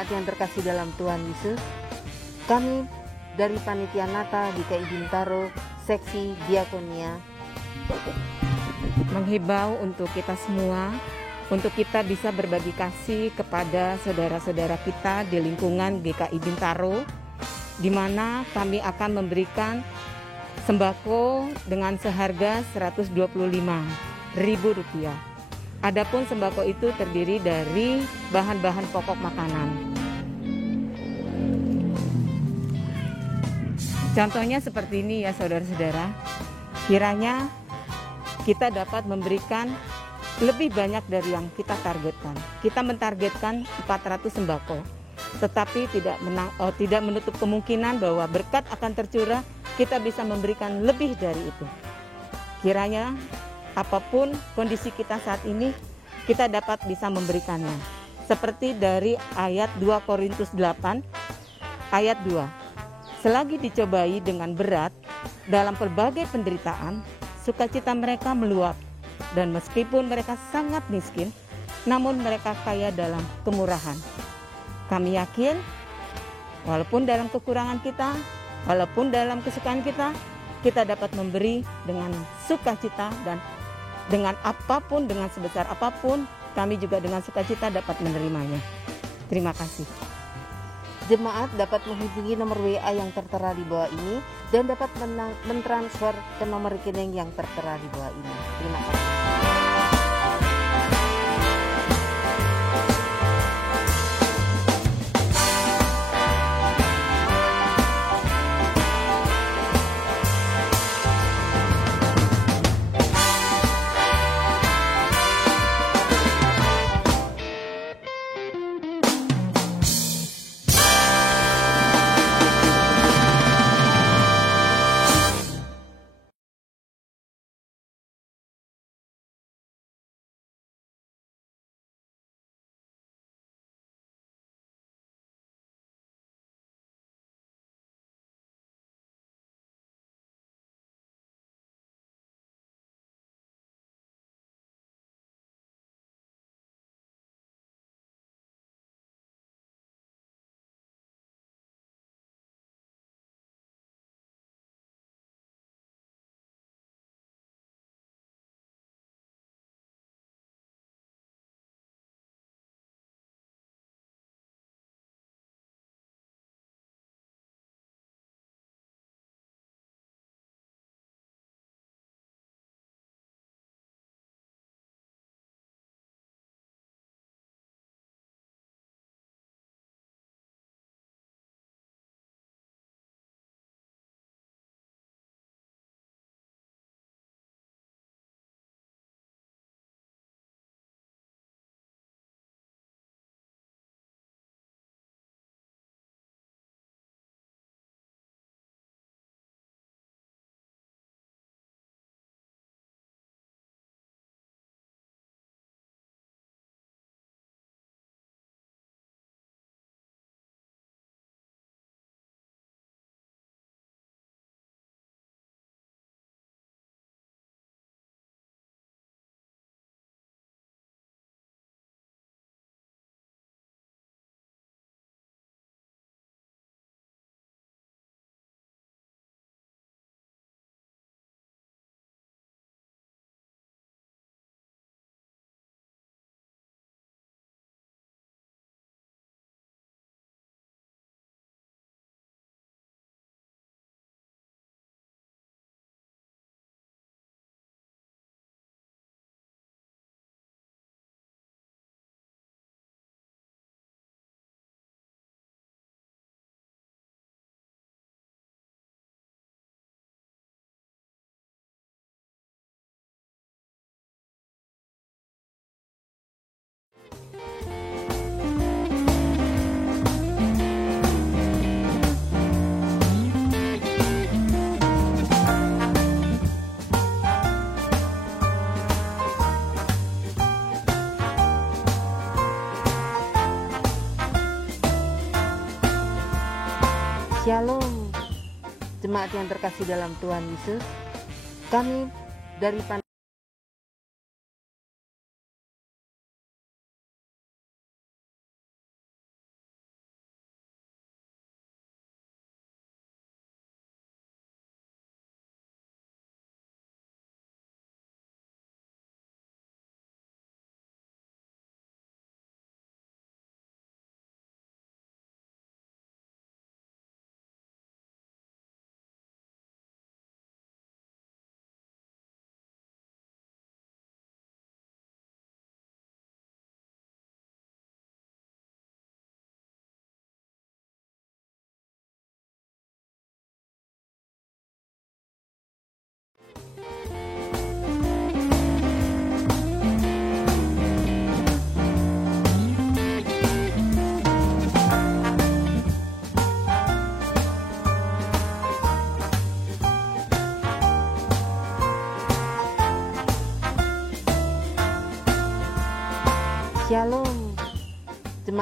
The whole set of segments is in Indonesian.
Jemaat yang terkasih dalam Tuhan Yesus, kami dari Panitia Natal GKI Bintaro, Seksi Diakonia, menghimbau untuk kita semua, untuk kita bisa berbagi kasih kepada saudara-saudara kita di lingkungan GKI Bintaro, di mana kami akan memberikan sembako dengan seharga Rp125.000. Adapun sembako itu terdiri dari bahan-bahan pokok makanan. Contohnya seperti ini ya saudara-saudara. Kiranya kita dapat memberikan lebih banyak dari yang kita targetkan. Kita mentargetkan 400 sembako. Tetapi tidak menutup kemungkinan bahwa berkat akan tercurah, kita bisa memberikan lebih dari itu. Kiranya apapun kondisi kita saat ini, kita dapat bisa memberikannya. Seperti dari ayat 2 Korintus 8, ayat 2. Selagi dicobai dengan berat, dalam berbagai penderitaan, sukacita mereka meluap. Dan meskipun mereka sangat miskin, namun mereka kaya dalam kemurahan. Kami yakin, walaupun dalam kekurangan kita, walaupun dalam kesukaan kita dapat memberi dengan sukacita, dan dengan apapun, dengan sebesar apapun, kami juga dengan sukacita dapat menerimanya. Terima kasih. jemaat dapat menghubungi nomor WA yang tertera di bawah ini dan dapat mentransfer ke nomor rekening yang tertera di bawah ini. Terima kasih. Shalom, jemaat yang terkasih dalam Tuhan Yesus. Kami dari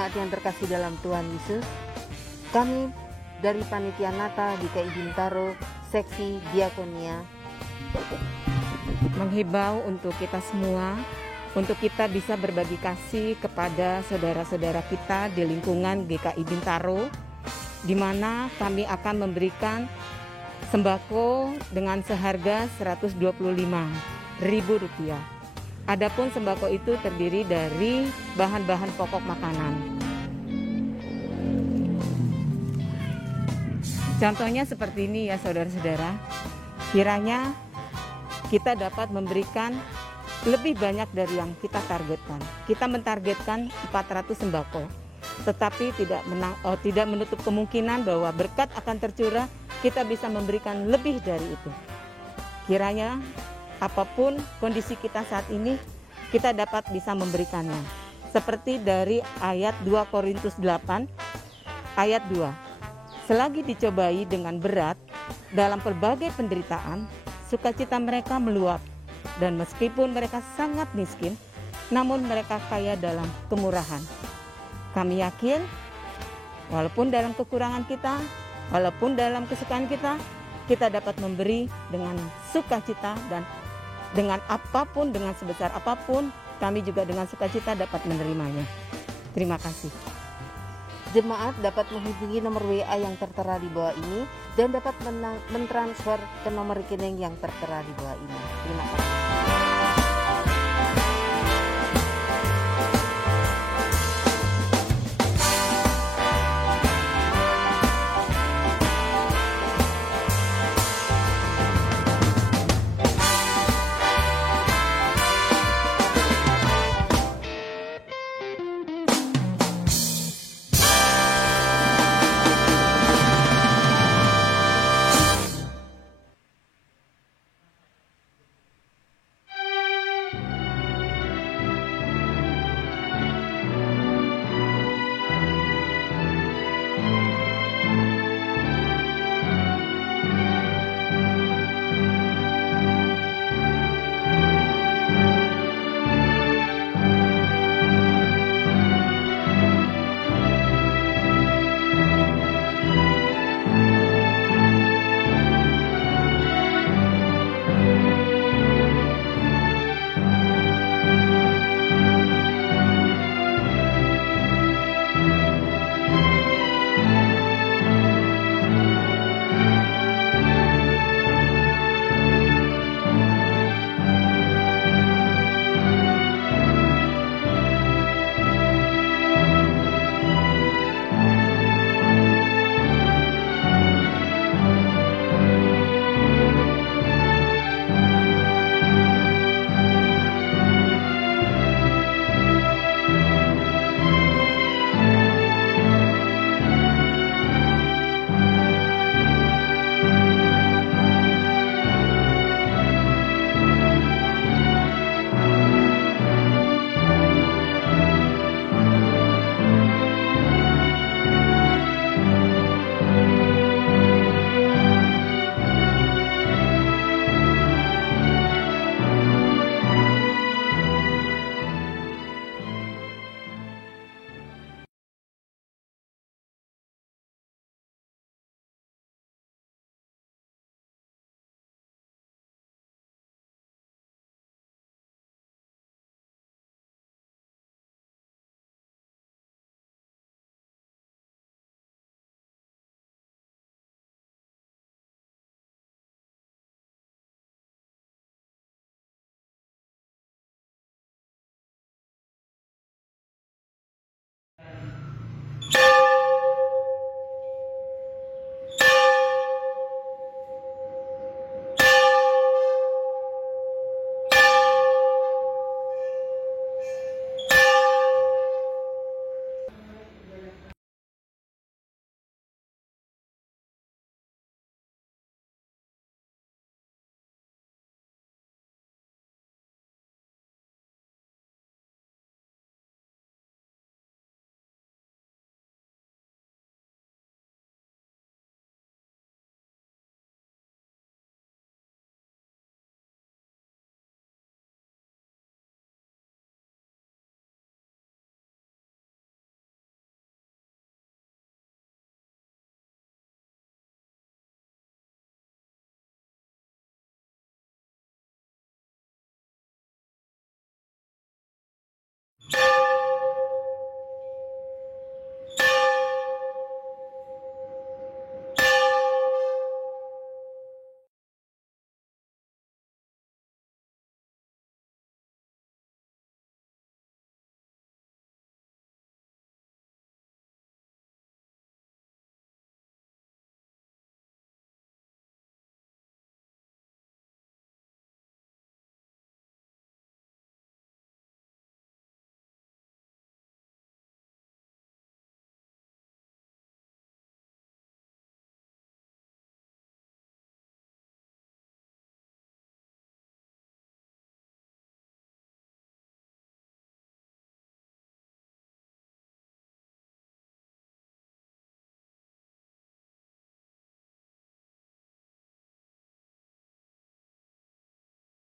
Jemaat yang terkasih dalam Tuhan Yesus, kami dari Panitia Nata GKI Bintaro, Seksi Diakonia, menghimbau untuk kita semua, untuk kita bisa berbagi kasih kepada saudara-saudara kita di lingkungan GKI Bintaro, di mana kami akan memberikan sembako dengan seharga Rp125.000. Adapun sembako itu terdiri dari bahan-bahan pokok makanan. Contohnya seperti ini ya saudara-saudara. Kiranya kita dapat memberikan lebih banyak dari yang kita targetkan. Kita mentargetkan 400 sembako. Tetapi tidak menutup kemungkinan bahwa berkat akan tercurah, kita bisa memberikan lebih dari itu. Kiranya apapun kondisi kita saat ini, kita dapat bisa memberikannya. Seperti dari ayat 2 Korintus 8, ayat 2. Selagi dicobai dengan berat, dalam berbagai penderitaan, sukacita mereka meluap. Dan meskipun mereka sangat miskin, namun mereka kaya dalam kemurahan. Kami yakin, walaupun dalam kekurangan kita, walaupun dalam kesukaan kita dapat memberi dengan sukacita, dan dengan apapun, dengan sebesar apapun, kami juga dengan sukacita dapat menerimanya. Terima kasih. Jemaat dapat menghubungi nomor WA yang tertera di bawah ini dan dapat mentransfer ke nomor rekening yang tertera di bawah ini. Terima kasih.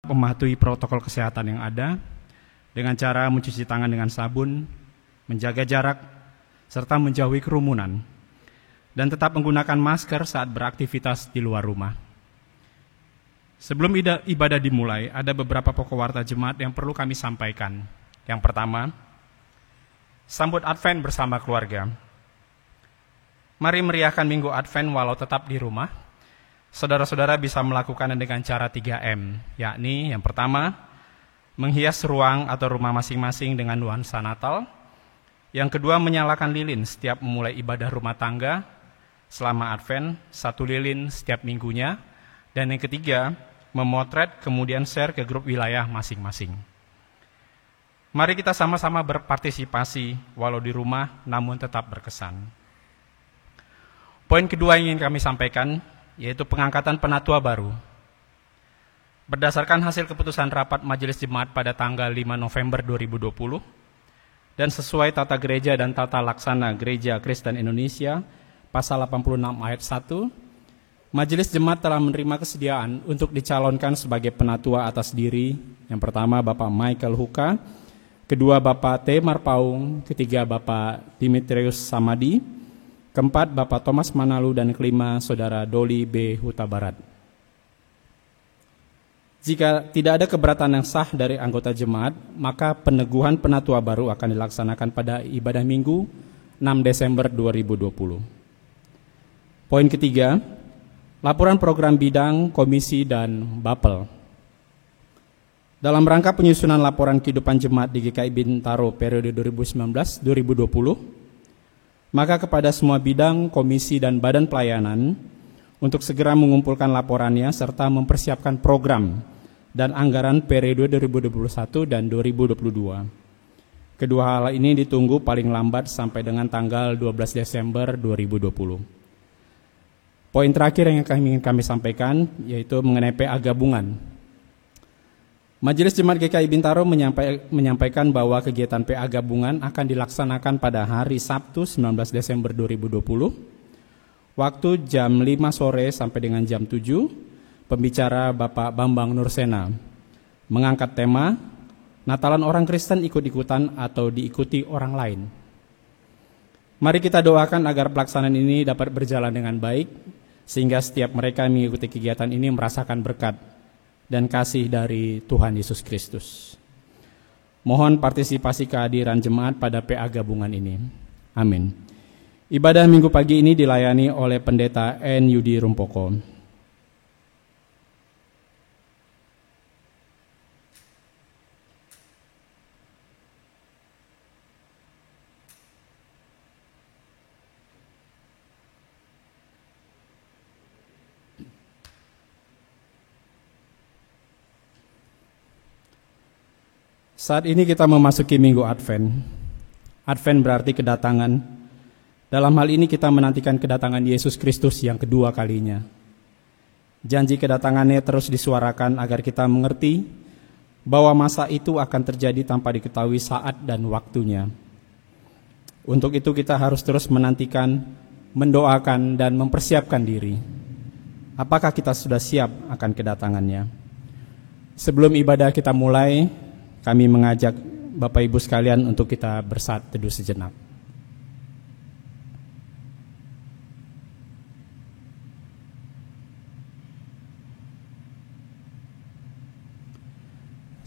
mematuhi protokol kesehatan yang ada dengan cara mencuci tangan dengan sabun, menjaga jarak, serta menjauhi kerumunan, dan tetap menggunakan masker saat beraktivitas di luar rumah. Sebelum ibadah dimulai, ada beberapa pokok warta jemaat yang perlu kami sampaikan. Yang pertama, sambut Advent bersama keluarga. Mari meriahkan Minggu Advent walau tetap di rumah. Saudara-saudara bisa melakukannya dengan cara 3M, yakni yang pertama, menghias ruang atau rumah masing-masing dengan nuansa Natal. Yang kedua, menyalakan lilin setiap memulai ibadah rumah tangga selama Advent, 1 lilin setiap minggunya. Dan yang ketiga, memotret kemudian share ke grup wilayah masing-masing. Mari kita sama-sama berpartisipasi walau di rumah namun tetap berkesan. Poin kedua yang ingin kami sampaikan yaitu pengangkatan penatua baru. Berdasarkan hasil keputusan rapat Majelis Jemaat pada tanggal 5 November 2020 dan sesuai tata gereja dan tata laksana Gereja Kristen Indonesia pasal 86 ayat 1, Majelis Jemaat telah menerima kesediaan untuk dicalonkan sebagai penatua atas diri. Yang pertama Bapak Michael Huka, kedua Bapak T. Marpaung, ketiga Bapak Dimitrius Samadi, keempat Bapak Thomas Manalu, dan kelima Saudara Doli B. Huta Barat. Jika tidak ada keberatan yang sah dari anggota jemaat, maka peneguhan penatua baru akan dilaksanakan pada ibadah Minggu 6 Desember 2020. Poin ketiga, laporan program bidang, komisi, dan Bapel. Dalam rangka penyusunan laporan kehidupan jemaat di GKI Bintaro periode 2019-2020, maka kepada semua bidang, komisi, dan badan pelayanan untuk segera mengumpulkan laporannya serta mempersiapkan program dan anggaran periode 2021 dan 2022. Kedua hal ini ditunggu paling lambat sampai dengan tanggal 12 Desember 2020. Poin terakhir yang ingin kami sampaikan yaitu mengenai PA gabungan. Majelis Jemaat GKI Bintaro menyampaikan bahwa kegiatan PA gabungan akan dilaksanakan pada hari Sabtu 19 Desember 2020, waktu jam 5 sore sampai dengan jam 7, pembicara Bapak Bambang Nursena, mengangkat tema, Natalan orang Kristen ikut-ikutan atau diikuti orang lain. Mari kita doakan agar pelaksanaan ini dapat berjalan dengan baik, sehingga setiap mereka yang mengikuti kegiatan ini merasakan berkat dan kasih dari Tuhan Yesus Kristus. Mohon partisipasi kehadiran jemaat pada PA gabungan ini. Amin. Ibadah Minggu pagi ini dilayani oleh Pendeta N. Yudi Rumpoko. Saat ini kita memasuki Minggu Advent. Advent berarti kedatangan. Dalam hal ini kita menantikan kedatangan Yesus Kristus yang kedua kalinya. Janji kedatangannya terus disuarakan agar kita mengerti bahwa masa itu akan terjadi tanpa diketahui saat dan waktunya. Untuk itu kita harus terus menantikan, mendoakan, dan mempersiapkan diri. Apakah kita sudah siap akan kedatangannya? Sebelum ibadah kita mulai, kami mengajak Bapak Ibu sekalian untuk kita bersatu teduh sejenak.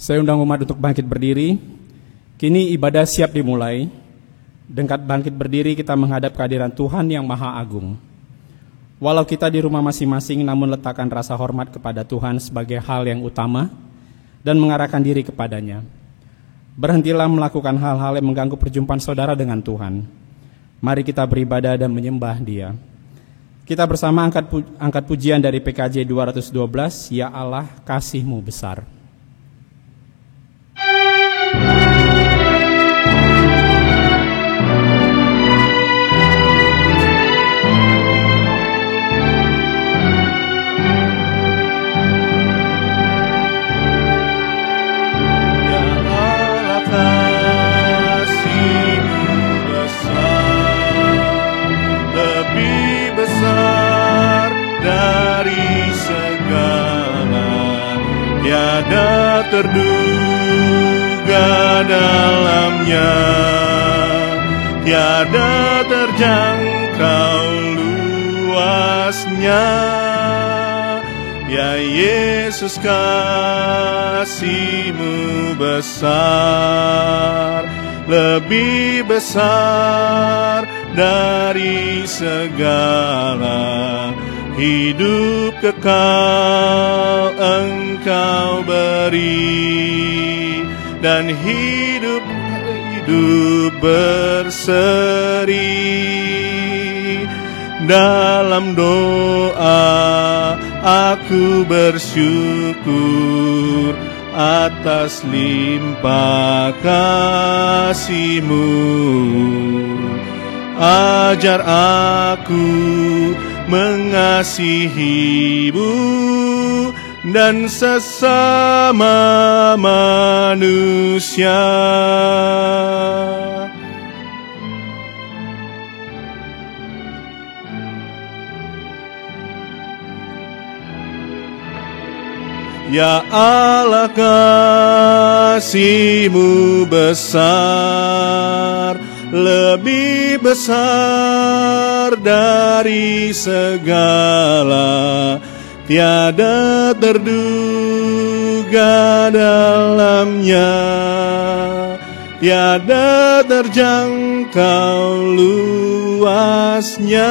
Saya undang umat untuk bangkit berdiri. Kini ibadah siap dimulai. Dengan bangkit berdiri kita menghadap kehadiran Tuhan yang Maha Agung. Walau kita di rumah masing-masing, namun letakkan rasa hormat kepada Tuhan sebagai hal yang utama dan mengarahkan diri kepadanya. Berhentilah melakukan hal-hal yang mengganggu perjumpaan saudara dengan Tuhan. Mari kita beribadah dan menyembah Dia. Kita bersama angkat pujian dari PKJ 212, Ya Allah, kasih-Mu besar. Dari segala tiada terduga dalamnya, tiada terjangkau luasnya. Ya Yesus, kasih-Mu besar, lebih besar dari segala. Hidup kekal Engkau beri, dan hidup berseri. Dalam doa aku bersyukur atas limpah kasih-Mu. Ajar aku mengasihi-Mu dan sesama manusia. Ya Allah, kasih-Mu besar, lebih besar dari segala, tiada terduga dalamnya, tiada terjangkau luasnya.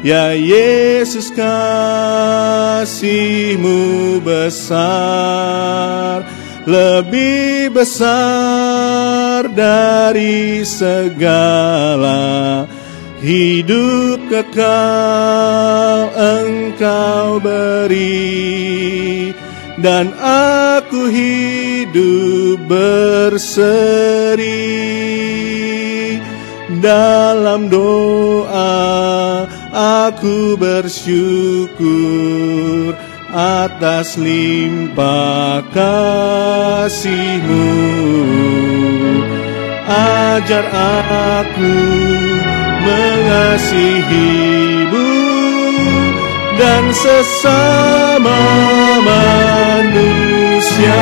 Ya Yesus, kasih-Mu besar, lebih besar dari segala. Hidup kekal Engkau beri, dan aku hidup berseri. Dalam doa aku bersyukur atas limpah kasih-Mu. Ajar aku mengasihi-Mu dan sesama manusia.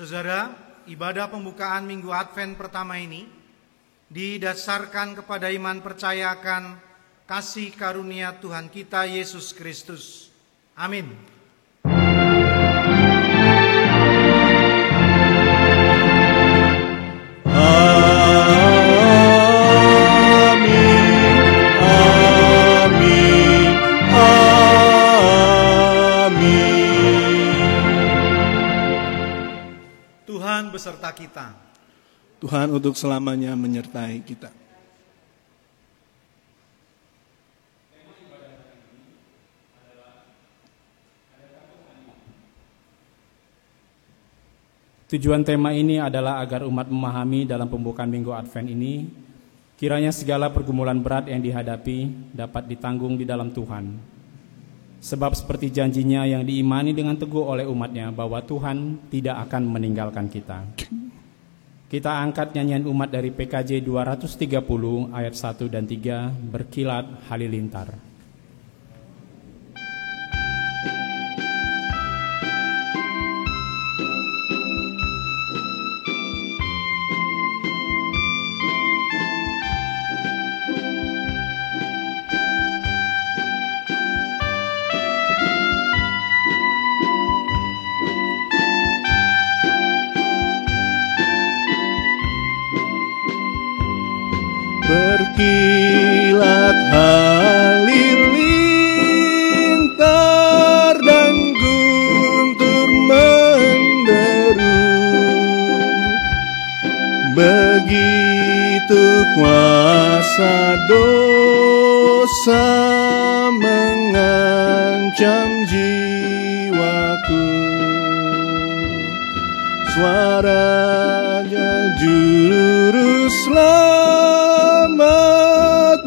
Saudara, ibadah pembukaan Minggu Advent pertama ini didasarkan kepada iman percaya akan kasih karunia Tuhan kita Yesus Kristus. Amin. Beserta kita. Tuhan untuk selamanya menyertai kita. Tujuan tema ini adalah agar umat memahami dalam pembukaan Minggu Advent ini, kiranya segala pergumulan berat yang dihadapi dapat ditanggung di dalam Tuhan. Sebab seperti janjinya yang diimani dengan teguh oleh umatnya bahwa Tuhan tidak akan meninggalkan kita. Kita angkat nyanyian umat dari PKJ 230 ayat 1 dan 3, Berkilat Halilintar. Berkilat halilintar dan guntur menderu, begitu kuasa dosa mengancam jiwaku. Suaranya juru selamat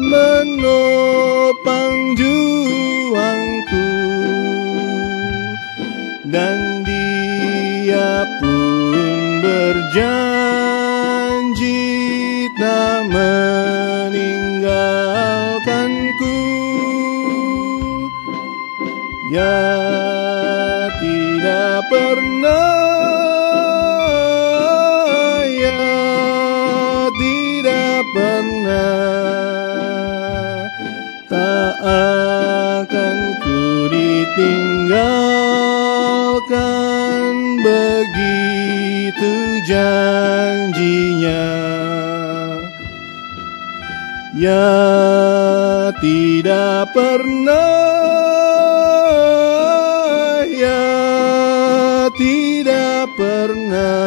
menopang juangku, dan Dia pun berjanji tak meninggalkanku. Ya tidak pernah, ya tidak pernah, tak akan ku ditinggalkan, begitu janjinya. Ya tidak pernah, ya tidak pernah,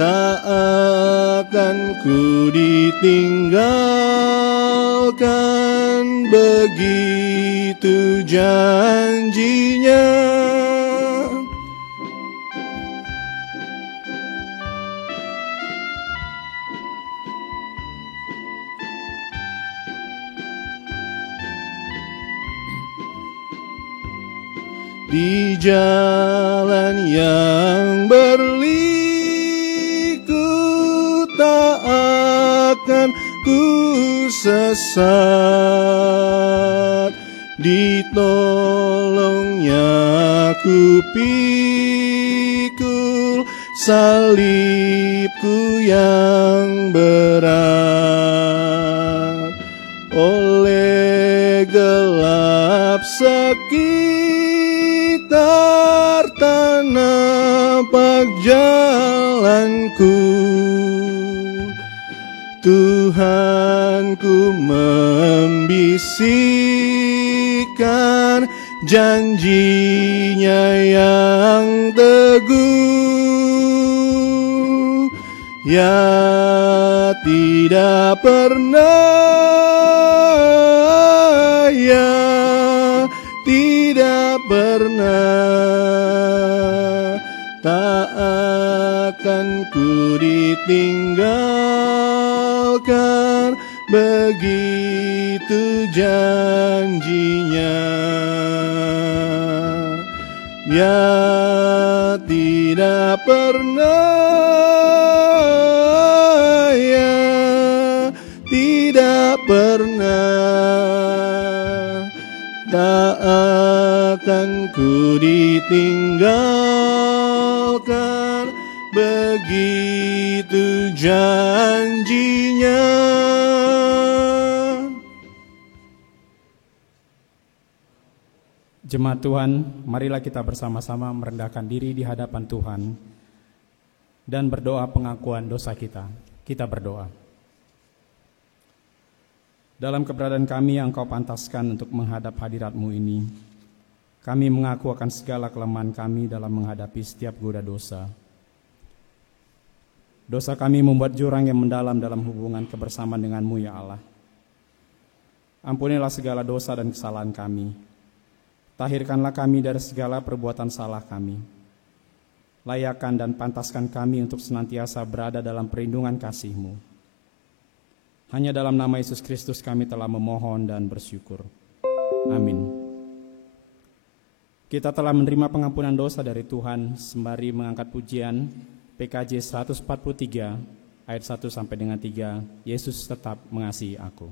tak akan ku ditinggalkan, begitu janjinya. Di jalan yang berliku tak akan ku sesat, ditolongnya ku pikul salibku yang berat. Oleh gelap sekitar tak nampak jalanku, Tuhanku membisikkan janjinya yang teguh. Ya tidak pernah, ya tidak pernah, tak akan ku ditinggalkan, begitu janjinya. Ya tidak pernah, ya tidak pernah, tak akan ku ditinggalkan, begitu janjinya. Jemaat Tuhan, marilah kita bersama-sama merendahkan diri di hadapan Tuhan dan berdoa pengakuan dosa kita. Kita berdoa. Dalam keberadaan kami yang Kau pantaskan untuk menghadap hadirat-Mu ini, kami mengaku akan segala kelemahan kami dalam menghadapi setiap goda dosa. Dosa kami membuat jurang yang mendalam dalam hubungan kebersamaan dengan-Mu, ya Allah. Ampunilah segala dosa dan kesalahan kami. Tahirkanlah kami dari segala perbuatan salah kami. Layakkan dan pantaskan kami untuk senantiasa berada dalam perlindungan kasih-Mu. Hanya dalam nama Yesus Kristus kami telah memohon dan bersyukur. Amin. Kita telah menerima pengampunan dosa dari Tuhan sembari mengangkat pujian PKJ 143 ayat 1 sampai dengan 3. Yesus tetap mengasihi aku.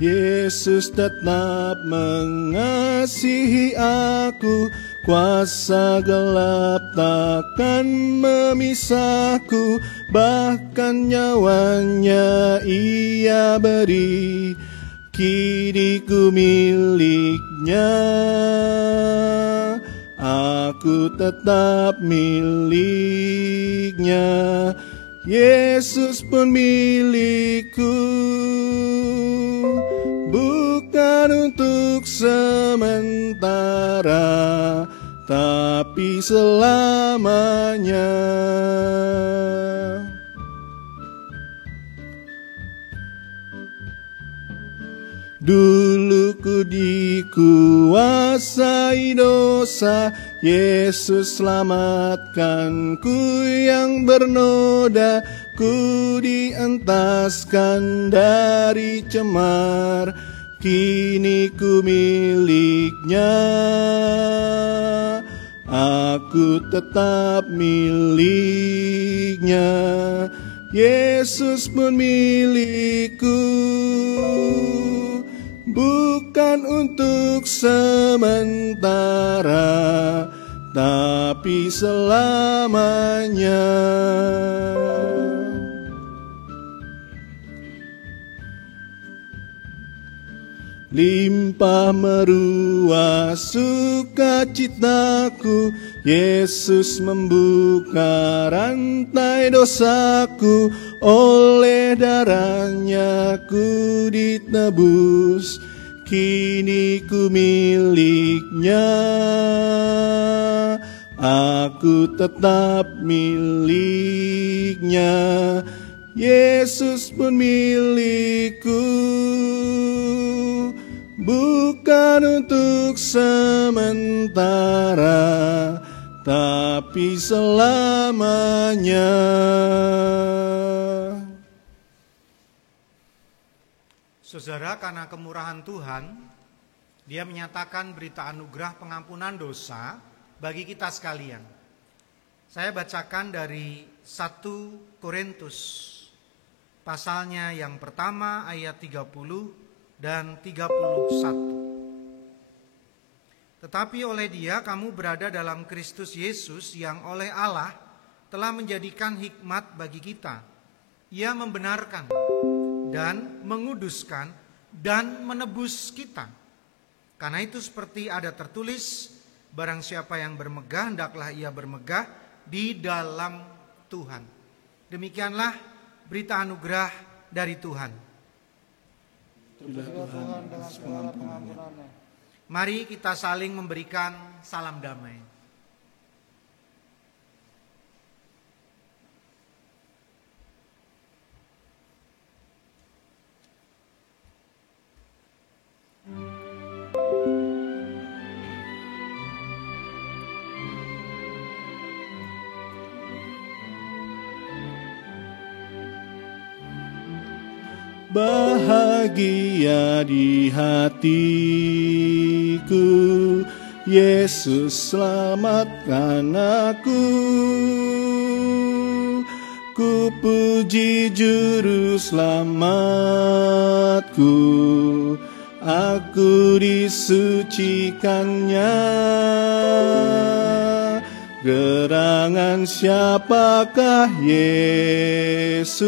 Yesus tetap mengasihi aku, kuasa gelap takkan memisahku, bahkan nyawanya Ia beri, kini ku miliknya, aku tetap miliknya. Yesus pun milikku, bukan untuk sementara, tapi selamanya. Dulu ku dikuasai dosa, Yesus selamatkan ku yang bernoda, ku dientaskan dari cemar, kini ku miliknya, aku tetap miliknya. Yesus pun milikku, bukan untuk sementara, tapi selamanya. Limpah meruah sukacitaku, Yesus membuka rantai dosaku, oleh darahnya ku ditebus, kini ku miliknya, aku tetap miliknya. Yesus pun milikku, bukan untuk sementara, tapi selamanya. Saudara, karena kemurahan Tuhan, Dia menyatakan berita anugerah pengampunan dosa bagi kita sekalian. Saya bacakan dari 1 Korintus pasalnya yang pertama ayat 30 dan 31. Tetapi oleh Dia kamu berada dalam Kristus Yesus yang oleh Allah telah menjadikan hikmat bagi kita. Ia membenarkan dan menguduskan dan menebus kita. Karena itu seperti ada tertulis, barang siapa yang bermegah hendaklah ia bermegah di dalam Tuhan. Demikianlah berita anugerah dari Tuhan. Mari kita saling memberikan salam damai. Bahagia di hatiku, Yesus selamatkan aku. Ku puji juru selamatku, aku disucikannya. Gerangan siapakah Yesus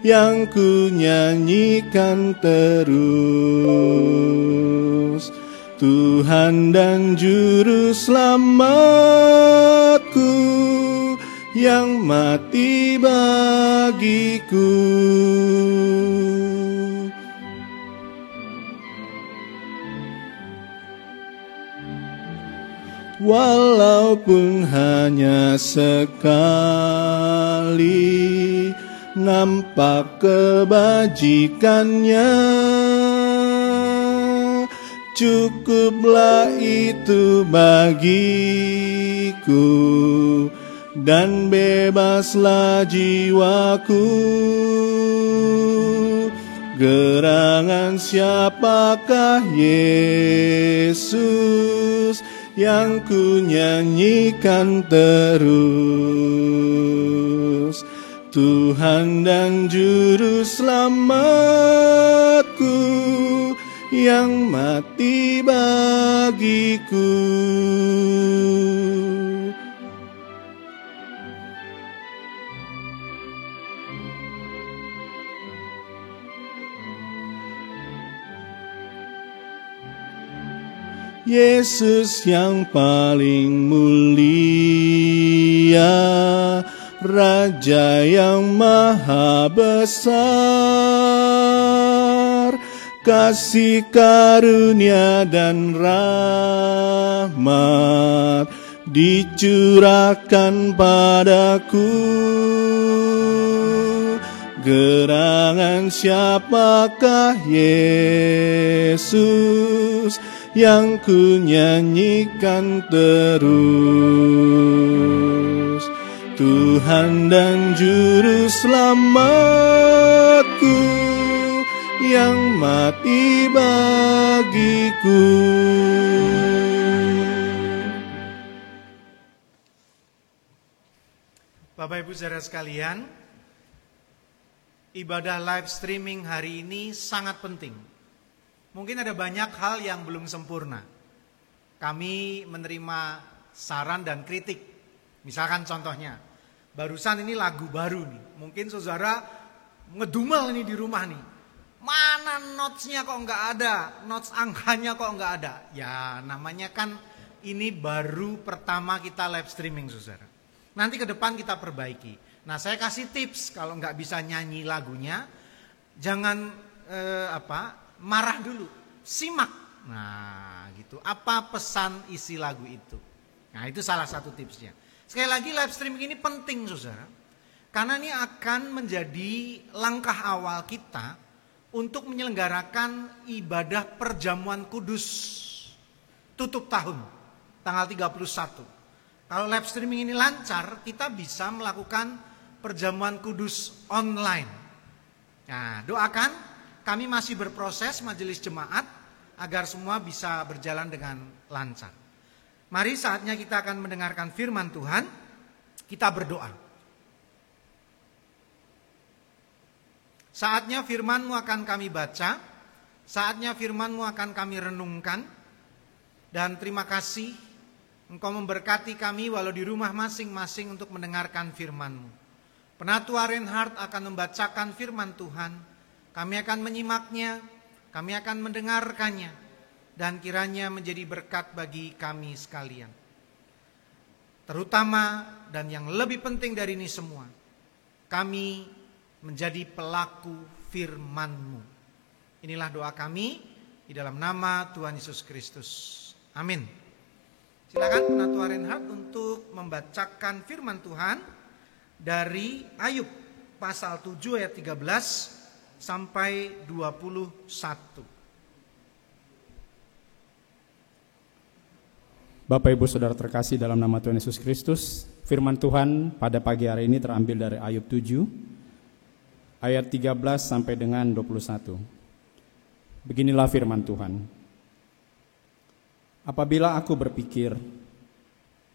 yang ku nyanyikan terus? Tuhan dan Juru Selamatku yang mati bagiku. Walaupun hanya sekali nampak kebajikannya, cukuplah itu bagiku, dan bebaslah jiwaku. Gerangan siapakah Yesus yang ku nyanyikan terus? Tuhan dan Juru Selamatku yang mati bagiku. Yesus yang paling mulia, Raja yang maha besar, kasih karunia dan rahmat dicurahkan padaku. gerangan siapakah Yesus yang ku nyanyikan terus? Tuhan dan Juru Selamatku yang mati bagiku. Bapak Ibu saudara sekalian, ibadah live streaming hari ini sangat penting. Mungkin ada banyak hal yang belum sempurna. Kami menerima saran dan kritik. Misalkan contohnya, barusan ini lagu baru nih. Mungkin saudara ngedumel nih di rumah nih. Mana notes-nya kok nggak ada, notes angkanya kok nggak ada. Ya namanya kan ini baru pertama kita live streaming saudara. Nanti ke depan kita perbaiki. Nah saya kasih tips kalau nggak bisa nyanyi lagunya, jangan marah dulu, simak. Nah gitu, apa pesan isi lagu itu. Nah itu salah satu tipsnya. Sekali lagi live streaming ini penting saudara. Karena ini akan menjadi langkah awal kita untuk menyelenggarakan ibadah perjamuan kudus tutup tahun tanggal 31. Kalau live streaming ini lancar, kita bisa melakukan perjamuan kudus online. Nah, doakan kami masih berproses majelis jemaat agar semua bisa berjalan dengan lancar. Mari saatnya kita akan mendengarkan firman Tuhan, kita berdoa. Saatnya firman-Mu akan kami baca, saatnya firman-Mu akan kami renungkan, dan terima kasih Engkau memberkati kami walau di rumah masing-masing untuk mendengarkan firman-Mu. Penatua Reinhard akan membacakan firman Tuhan, kami akan menyimaknya, kami akan mendengarkannya, dan kiranya menjadi berkat bagi kami sekalian. Terutama dan yang lebih penting dari ini semua, kami menjadi pelaku firman-Mu. Inilah doa kami di dalam nama Tuhan Yesus Kristus. Amin. Silakan Penatua Reinhard untuk membacakan firman Tuhan dari Ayub pasal 7 ayat 13 sampai 21. Bapak Ibu Saudara terkasih dalam nama Tuhan Yesus Kristus, firman Tuhan pada pagi hari ini terambil dari Ayub 7 ayat 13 sampai dengan 21. Beginilah firman Tuhan. Apabila aku berpikir,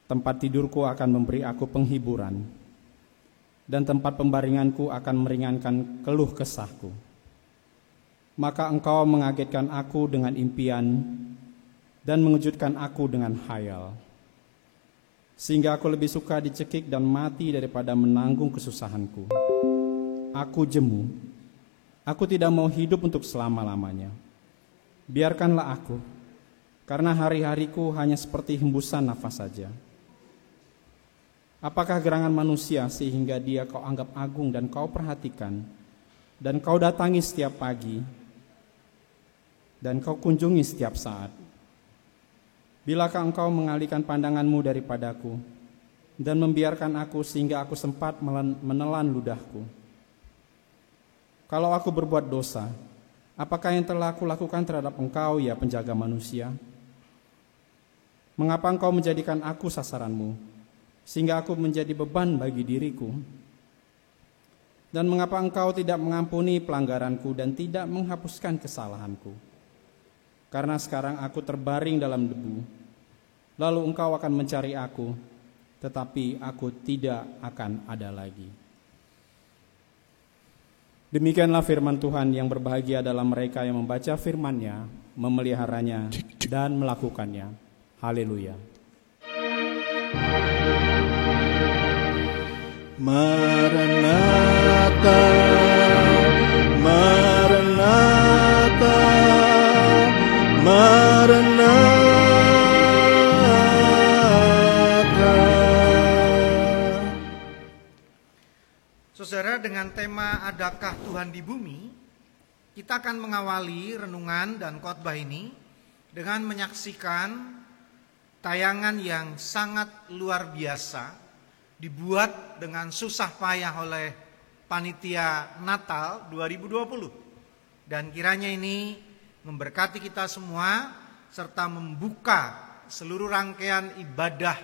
tempat tidurku akan memberi aku penghiburan, dan tempat pembaringanku akan meringankan keluh kesahku, maka Engkau mengagetkan aku dengan impian dan mengejutkan aku dengan khayal, sehingga aku lebih suka dicekik dan mati daripada menanggung kesusahanku. Aku jemu, aku tidak mau hidup untuk selama-lamanya. Biarkanlah aku, karena hari-hariku hanya seperti hembusan nafas saja. Apakah gerangan manusia sehingga dia kau anggap agung dan kau perhatikan, dan kau datangi setiap pagi, dan kau kunjungi setiap saat? Bilakah engkau mengalihkan pandanganmu daripadaku, dan membiarkan aku sehingga aku sempat menelan ludahku? Kalau aku berbuat dosa, apakah yang telah aku lakukan terhadap engkau, ya penjaga manusia? Mengapa engkau menjadikan aku sasaranmu, sehingga aku menjadi beban bagi diriku? Dan mengapa engkau tidak mengampuni pelanggaranku dan tidak menghapuskan kesalahanku? Karena sekarang aku terbaring dalam debu, lalu engkau akan mencari aku, tetapi aku tidak akan ada lagi. Demikianlah firman Tuhan. Yang berbahagia adalah mereka yang membaca firman-Nya, memeliharanya, dan melakukannya. Haleluya. Maranatha, Maranatha, Maranatha. Saudara, dengan tema Adakah Tuhan di Bumi, kita akan mengawali renungan dan khotbah ini dengan menyaksikan tayangan yang sangat luar biasa, dibuat dengan susah payah oleh Panitia Natal 2020. Dan kiranya ini memberkati kita semua serta membuka seluruh rangkaian ibadah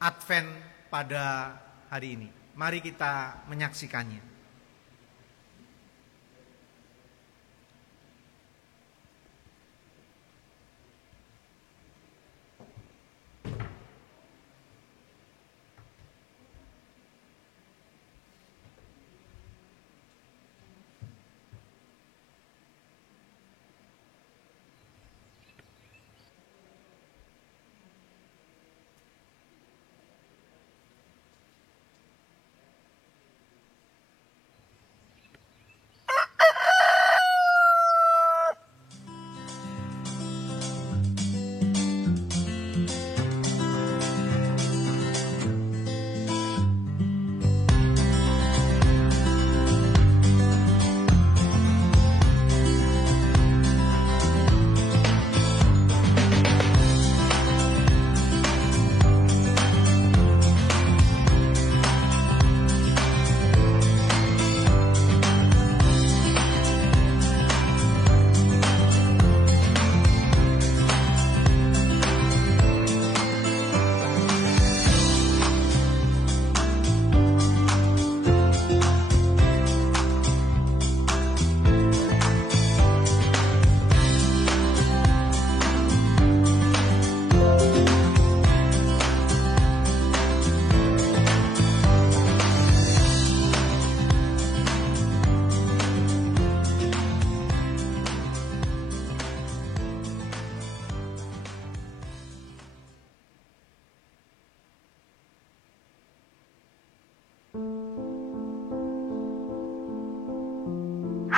Advent pada hari ini. Mari kita menyaksikannya.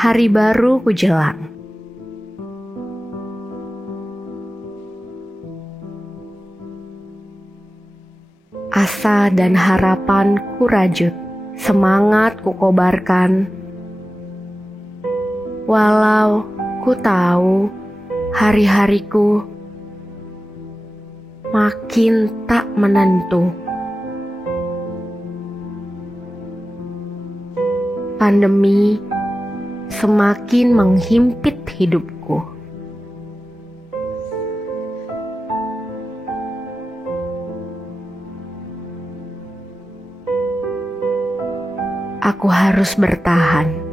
Hari baru kujelang. Asa dan harapan ku rajut, semangat ku kobarkan. Walau ku tahu hari-hariku makin tak menentu. Pandemi semakin menghimpit hidupku. Aku harus bertahan.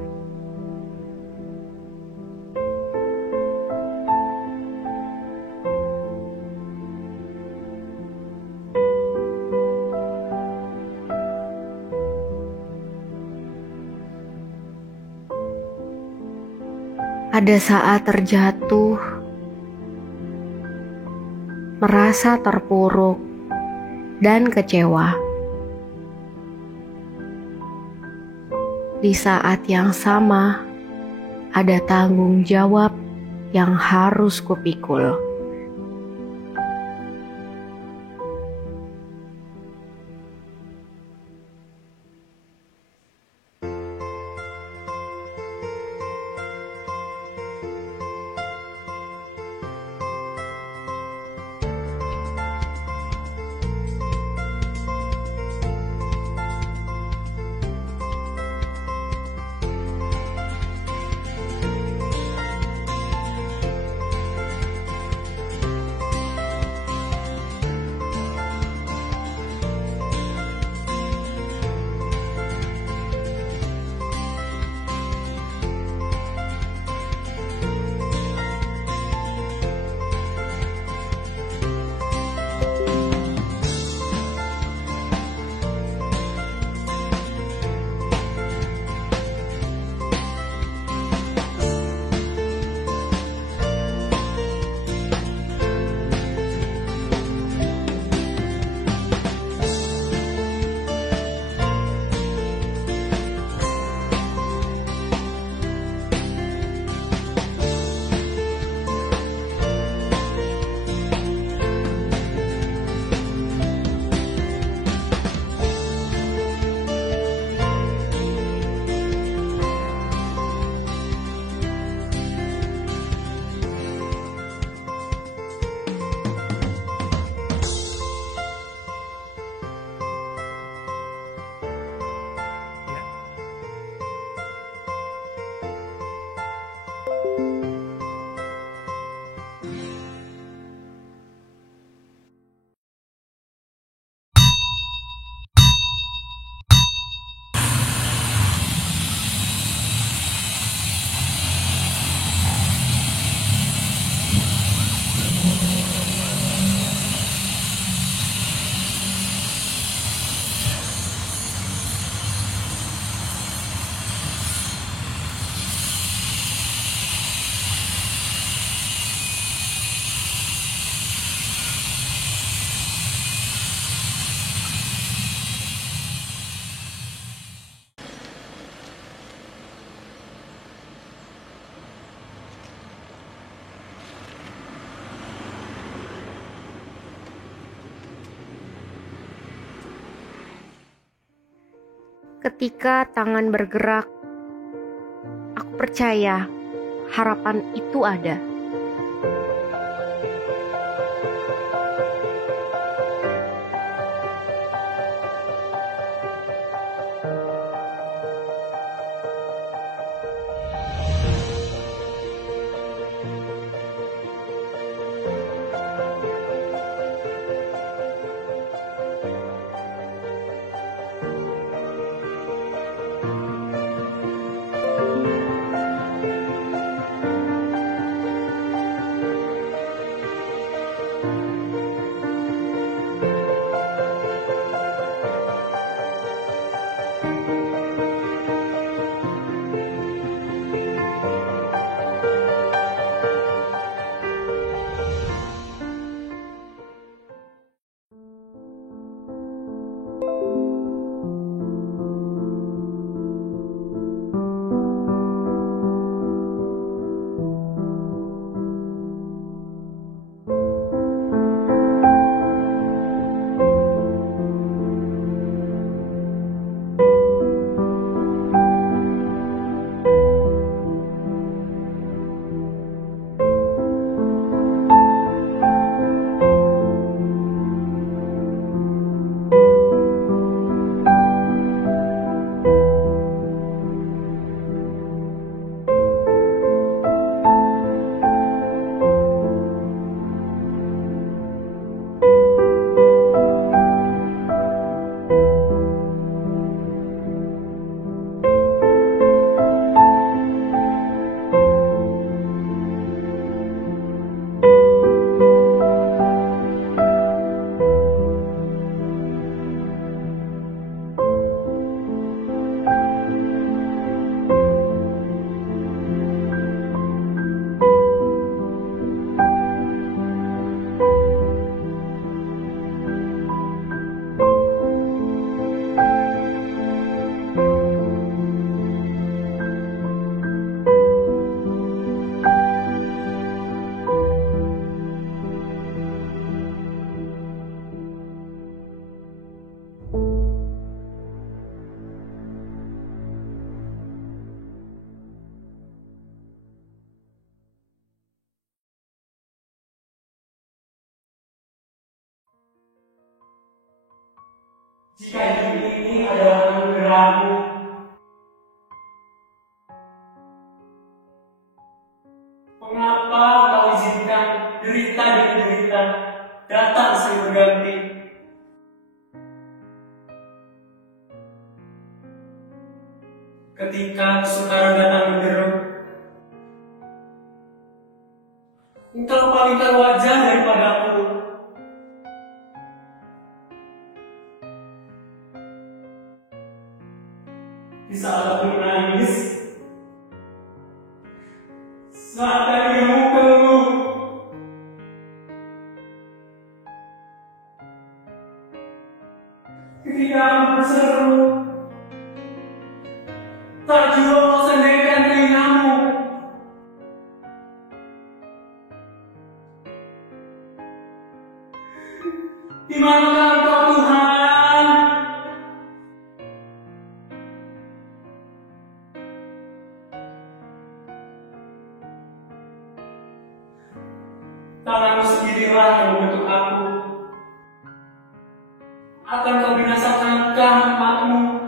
Ada saat terjatuh, merasa terpuruk dan kecewa. Di saat yang sama, ada tanggung jawab yang harus kupikul. Ketika tangan bergerak, aku percaya harapan itu ada. Jika hidup ini adalah anugerah-Mu, mengapa Kau izinkan derita demi derita datang silih berganti? Ketika kesukaran datang menderu, Engkau palingkan wajah daripadaku. Di saat aku menangis, saat darimu keluh, ketika aku berseru, tak jua kau sendirikan telingamu. Di manakah Engkau, Tuhan? Tangan-Mu sendirilah yang membentuk aku. Akan Kau binasakan umat-Mu.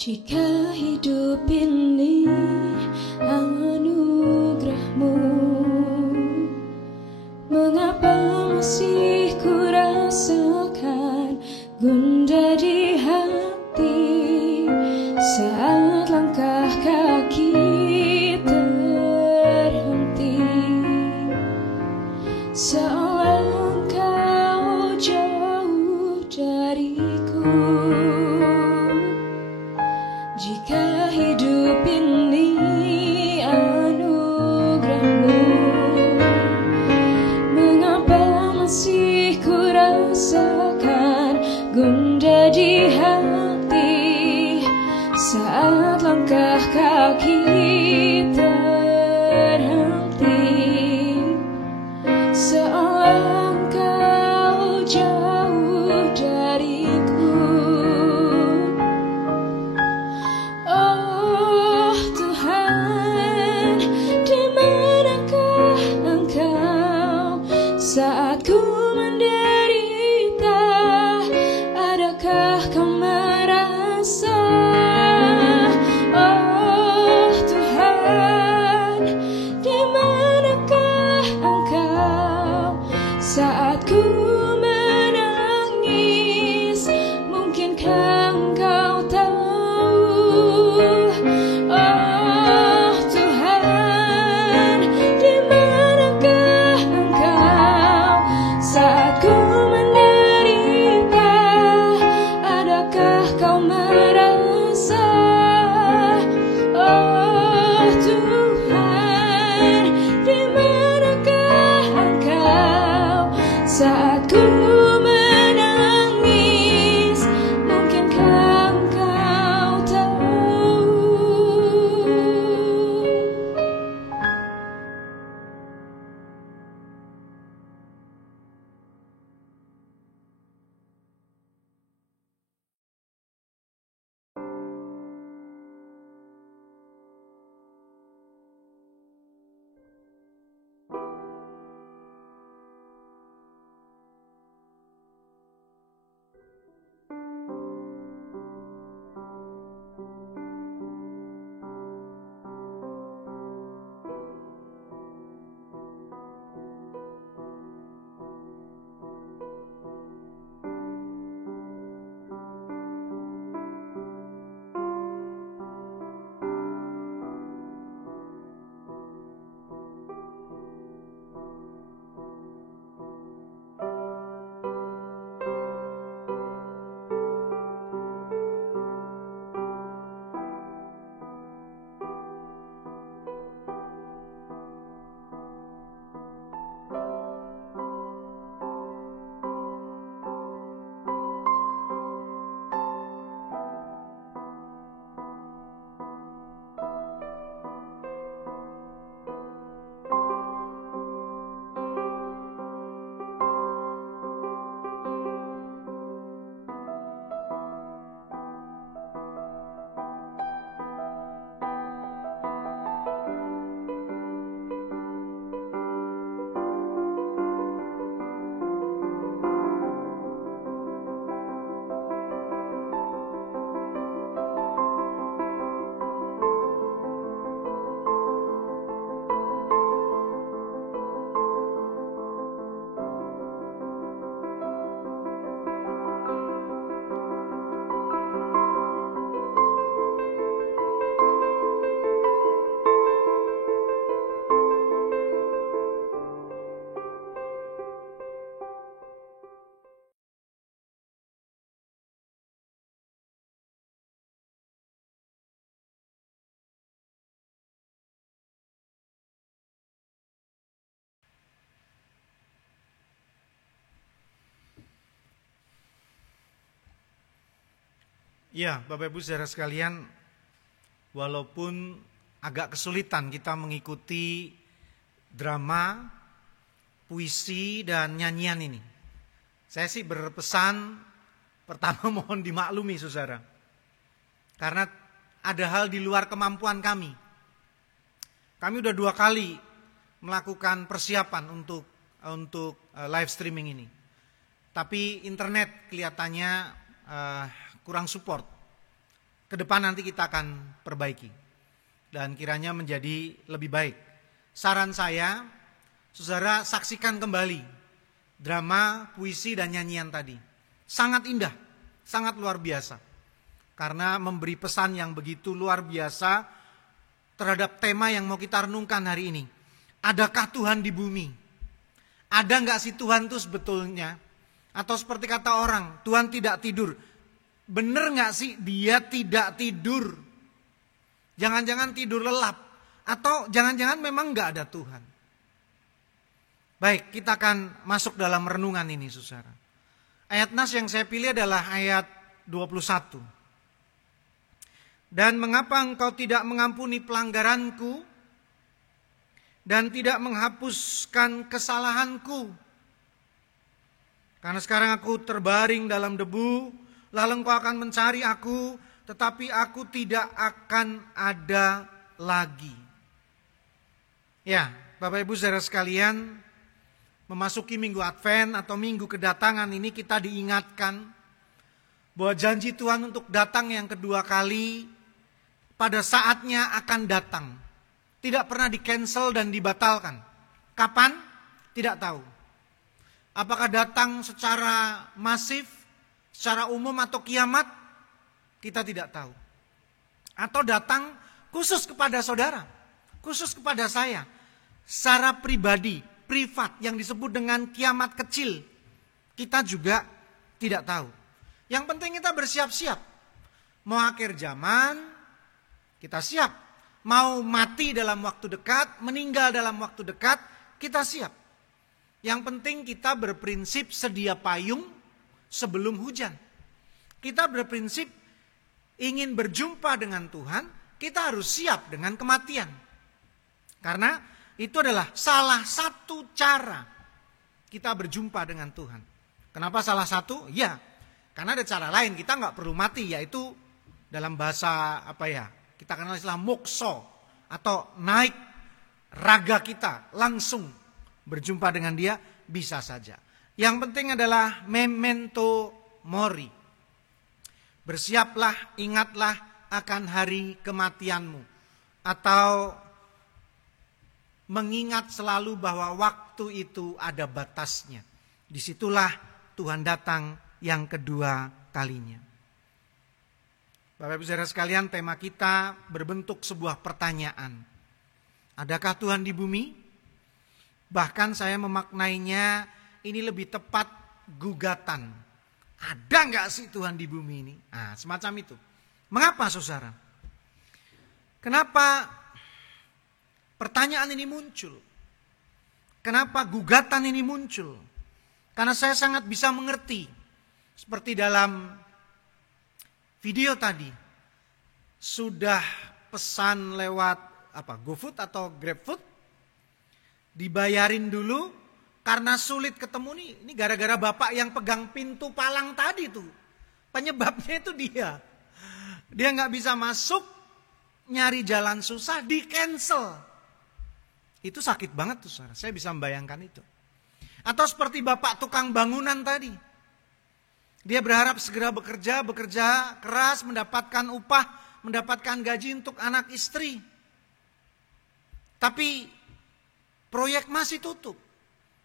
Jika hidup ini anugerah-Mu, mengapa masih ku rasakan gundah di hati saat langkah kaki terhenti, seolah Engkau jauh dariku. Jika hidup ini anugerah-Mu, seolah Engkau jauh dariku. Oh Tuhan, di manakah Engkau saat ku menderita? Adakah Kau merasa? Oh Tuhan, di manakah Engkau saat ku menangis? Mungkinkah Engkau tahu? Oh Tuhan, di manakah Engkau saat ku menderita? Adakah Kau merasa? Oh Tuhan, di manakah Engkau saat ku menangis? Mungkinkah Engkau tahu? Ya, Bapak Ibu saudara sekalian, walaupun agak kesulitan kita mengikuti drama, puisi, dan nyanyian ini, saya sih berpesan pertama mohon dimaklumi saudara, karena ada hal di luar kemampuan kami. Kami udah 2 kali melakukan persiapan untuk live streaming ini, tapi internet kelihatannya kurang support. Ke depan nanti kita akan perbaiki dan kiranya menjadi lebih baik. Saran saya, saudara saksikan kembali drama, puisi, dan nyanyian tadi. Sangat indah, sangat luar biasa. Karena memberi pesan yang begitu luar biasa terhadap tema yang mau kita renungkan hari ini. Adakah Tuhan di bumi? Ada nggak sih Tuhan itu sebetulnya? Atau seperti kata orang, Tuhan tidak tidur. Bener nggak sih dia tidak tidur? Jangan-jangan tidur lelap. Atau jangan-jangan memang nggak ada Tuhan. Baik, kita akan masuk dalam renungan ini saudara. Ayat nas yang saya pilih adalah ayat 21. Dan mengapa engkau tidak mengampuni pelanggaranku dan tidak menghapuskan kesalahanku. Karena sekarang aku terbaring dalam debu, lalu Engkau akan mencari aku, tetapi aku tidak akan ada lagi. Ya, Bapak Ibu saudara sekalian, memasuki minggu Advent atau minggu kedatangan ini kita diingatkan bahwa janji Tuhan untuk datang yang kedua kali pada saatnya akan datang. Tidak pernah di-cancel dan dibatalkan. Kapan? Tidak tahu. Apakah datang secara masif, secara umum atau kiamat? Kita tidak tahu. Atau datang khusus kepada saudara, khusus kepada saya, secara pribadi, privat yang disebut dengan kiamat kecil. Kita juga tidak tahu. Yang penting kita bersiap-siap. Mau akhir zaman, kita siap. Mau mati dalam waktu dekat, meninggal dalam waktu dekat, kita siap. Yang penting kita berprinsip sedia payung sebelum hujan. Kita berprinsip ingin berjumpa dengan Tuhan, kita harus siap dengan kematian. Karena itu adalah salah satu cara kita berjumpa dengan Tuhan. Kenapa salah satu? Ya, karena ada cara lain, kita nggak perlu mati, yaitu dalam bahasa kita kenal istilah mokso, atau naik raga kita langsung berjumpa dengan dia, bisa saja. Yang penting adalah memento mori. Bersiaplah, ingatlah akan hari kematianmu. Atau mengingat selalu bahwa waktu itu ada batasnya. Disitulah Tuhan datang yang kedua kalinya. Bapak Ibu saudara sekalian, tema kita berbentuk sebuah pertanyaan. Adakah Tuhan di bumi? Bahkan saya memaknainya ini lebih tepat gugatan. Ada nggak sih Tuhan di bumi ini? Nah, semacam itu. Mengapa saudara? Kenapa pertanyaan ini muncul? Kenapa gugatan ini muncul? Karena saya sangat bisa mengerti. Seperti dalam video tadi. Sudah pesan lewat GoFood atau GrabFood. Dibayarin dulu karena sulit ketemu nih. Ini gara-gara bapak yang pegang pintu palang tadi tuh. Penyebabnya itu dia. Dia nggak bisa masuk, nyari jalan susah, di cancel. Itu sakit banget tuh saudara. Saya bisa membayangkan itu. Atau seperti bapak tukang bangunan tadi. Dia berharap segera bekerja keras, mendapatkan upah, mendapatkan gaji untuk anak istri. Tapi proyek masih tutup.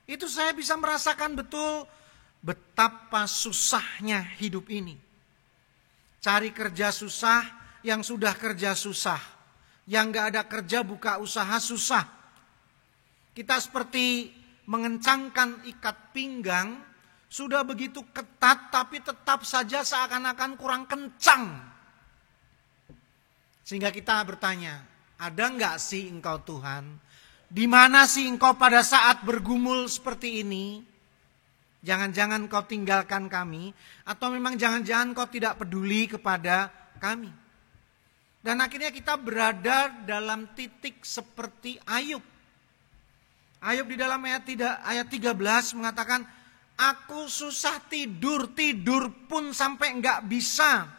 Itu saya bisa merasakan betul betapa susahnya hidup ini. Cari kerja susah, yang sudah kerja susah. Yang gak ada kerja buka usaha susah. Kita seperti mengencangkan ikat pinggang, sudah begitu ketat tapi tetap saja seakan-akan kurang kencang. Sehingga kita bertanya, ada gak sih Engkau Tuhan? Di mana sih Engkau pada saat bergumul seperti ini? Jangan-jangan Kau tinggalkan kami, atau memang jangan-jangan Kau tidak peduli kepada kami. Dan akhirnya kita berada dalam titik seperti Ayub. Ayub di dalam ayat 13 mengatakan, aku susah tidur pun sampai enggak bisa.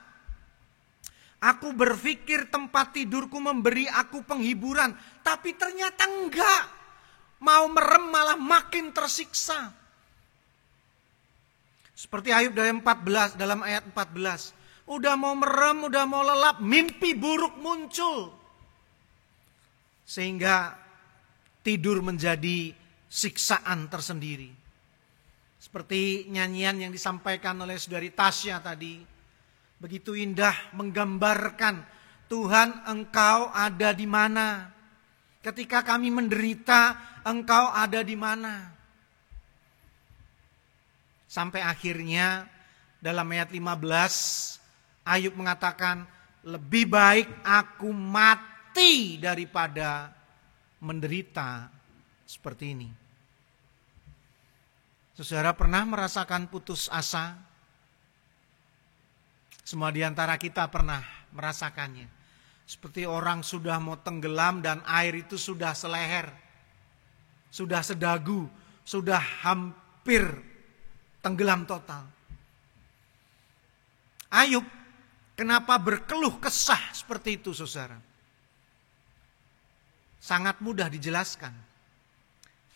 Aku berpikir tempat tidurku memberi aku penghiburan, tapi ternyata enggak. Mau merem malah makin tersiksa. Seperti Ayub dalam ayat 14. Udah mau merem, udah mau lelap, mimpi buruk muncul. Sehingga tidur menjadi siksaan tersendiri. Seperti nyanyian yang disampaikan oleh saudari Tasya tadi. Begitu indah menggambarkan Tuhan Engkau ada di mana. Ketika kami menderita, Engkau ada di mana. Sampai akhirnya dalam ayat 15 Ayub mengatakan, lebih baik aku mati daripada menderita seperti ini. Saudara pernah merasakan putus asa? Semua di antara kita pernah merasakannya. Seperti orang sudah mau tenggelam dan air itu sudah seleher. sudah sedagu, sudah hampir tenggelam total. Ayub kenapa berkeluh kesah seperti itu, saudara? Sangat mudah dijelaskan.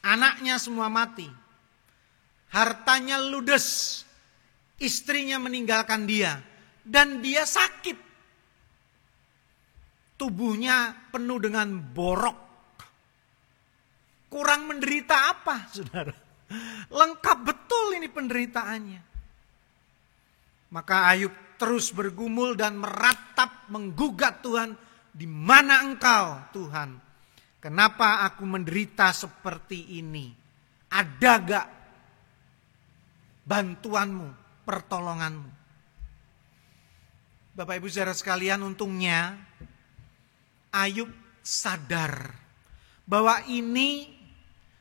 Anaknya semua mati. Hartanya ludes. Istrinya meninggalkan dia. Dan dia sakit. Tubuhnya penuh dengan borok. Kurang menderita apa, saudara? Lengkap betul ini penderitaannya. Maka Ayub terus bergumul dan meratap menggugat Tuhan. Di mana engkau, Tuhan? Kenapa aku menderita seperti ini? Ada gak bantuanmu, pertolonganmu? Bapak Ibu saudara sekalian, untungnya Ayub sadar bahwa ini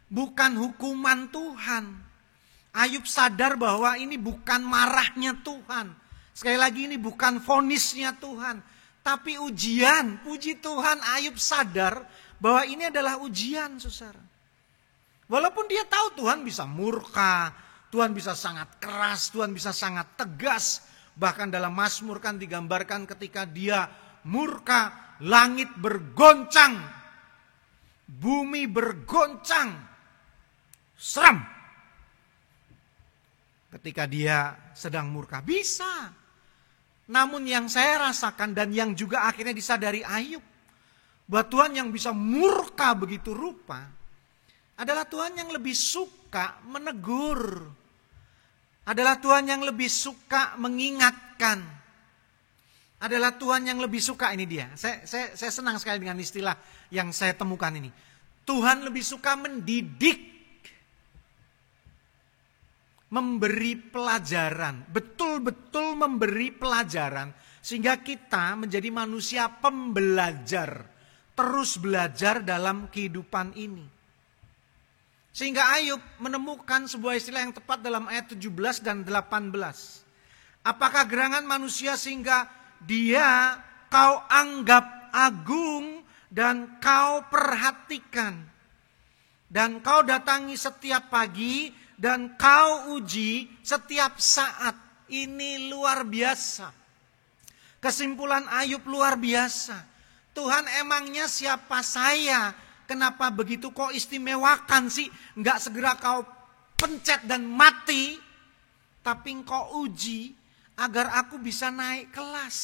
bukan hukuman Tuhan. Ayub sadar bahwa ini bukan marahnya Tuhan. Sekali lagi, ini bukan vonisnya Tuhan, tapi ujian. Puji Tuhan, Ayub sadar bahwa ini adalah ujian, saudara. Walaupun dia tahu Tuhan bisa murka, Tuhan bisa sangat keras, Tuhan bisa sangat tegas. Bahkan dalam Mazmur kan digambarkan ketika dia murka, langit bergoncang, bumi bergoncang, seram. Ketika dia sedang murka, bisa. Namun yang saya rasakan dan yang juga akhirnya disadari Ayub, bahwa Tuhan yang bisa murka begitu rupa adalah Tuhan yang lebih suka menegur. Adalah Tuhan yang lebih suka mengingatkan. Adalah Tuhan yang lebih suka, ini dia. Saya senang sekali dengan istilah yang saya temukan ini. Tuhan lebih suka mendidik. Memberi pelajaran. Betul-betul memberi pelajaran. Sehingga kita menjadi manusia pembelajar. Terus belajar dalam kehidupan ini. Sehingga Ayub menemukan sebuah istilah yang tepat dalam ayat 17 dan 18. Apakah gerangan manusia sehingga dia kau anggap agung dan kau perhatikan. Dan kau datangi setiap pagi dan kau uji setiap saat. Ini luar biasa. Kesimpulan Ayub luar biasa. Tuhan, emangnya siapa saya? Kenapa begitu kau istimewakan sih? Enggak segera kau pencet dan mati. Tapi engkau uji agar aku bisa naik kelas.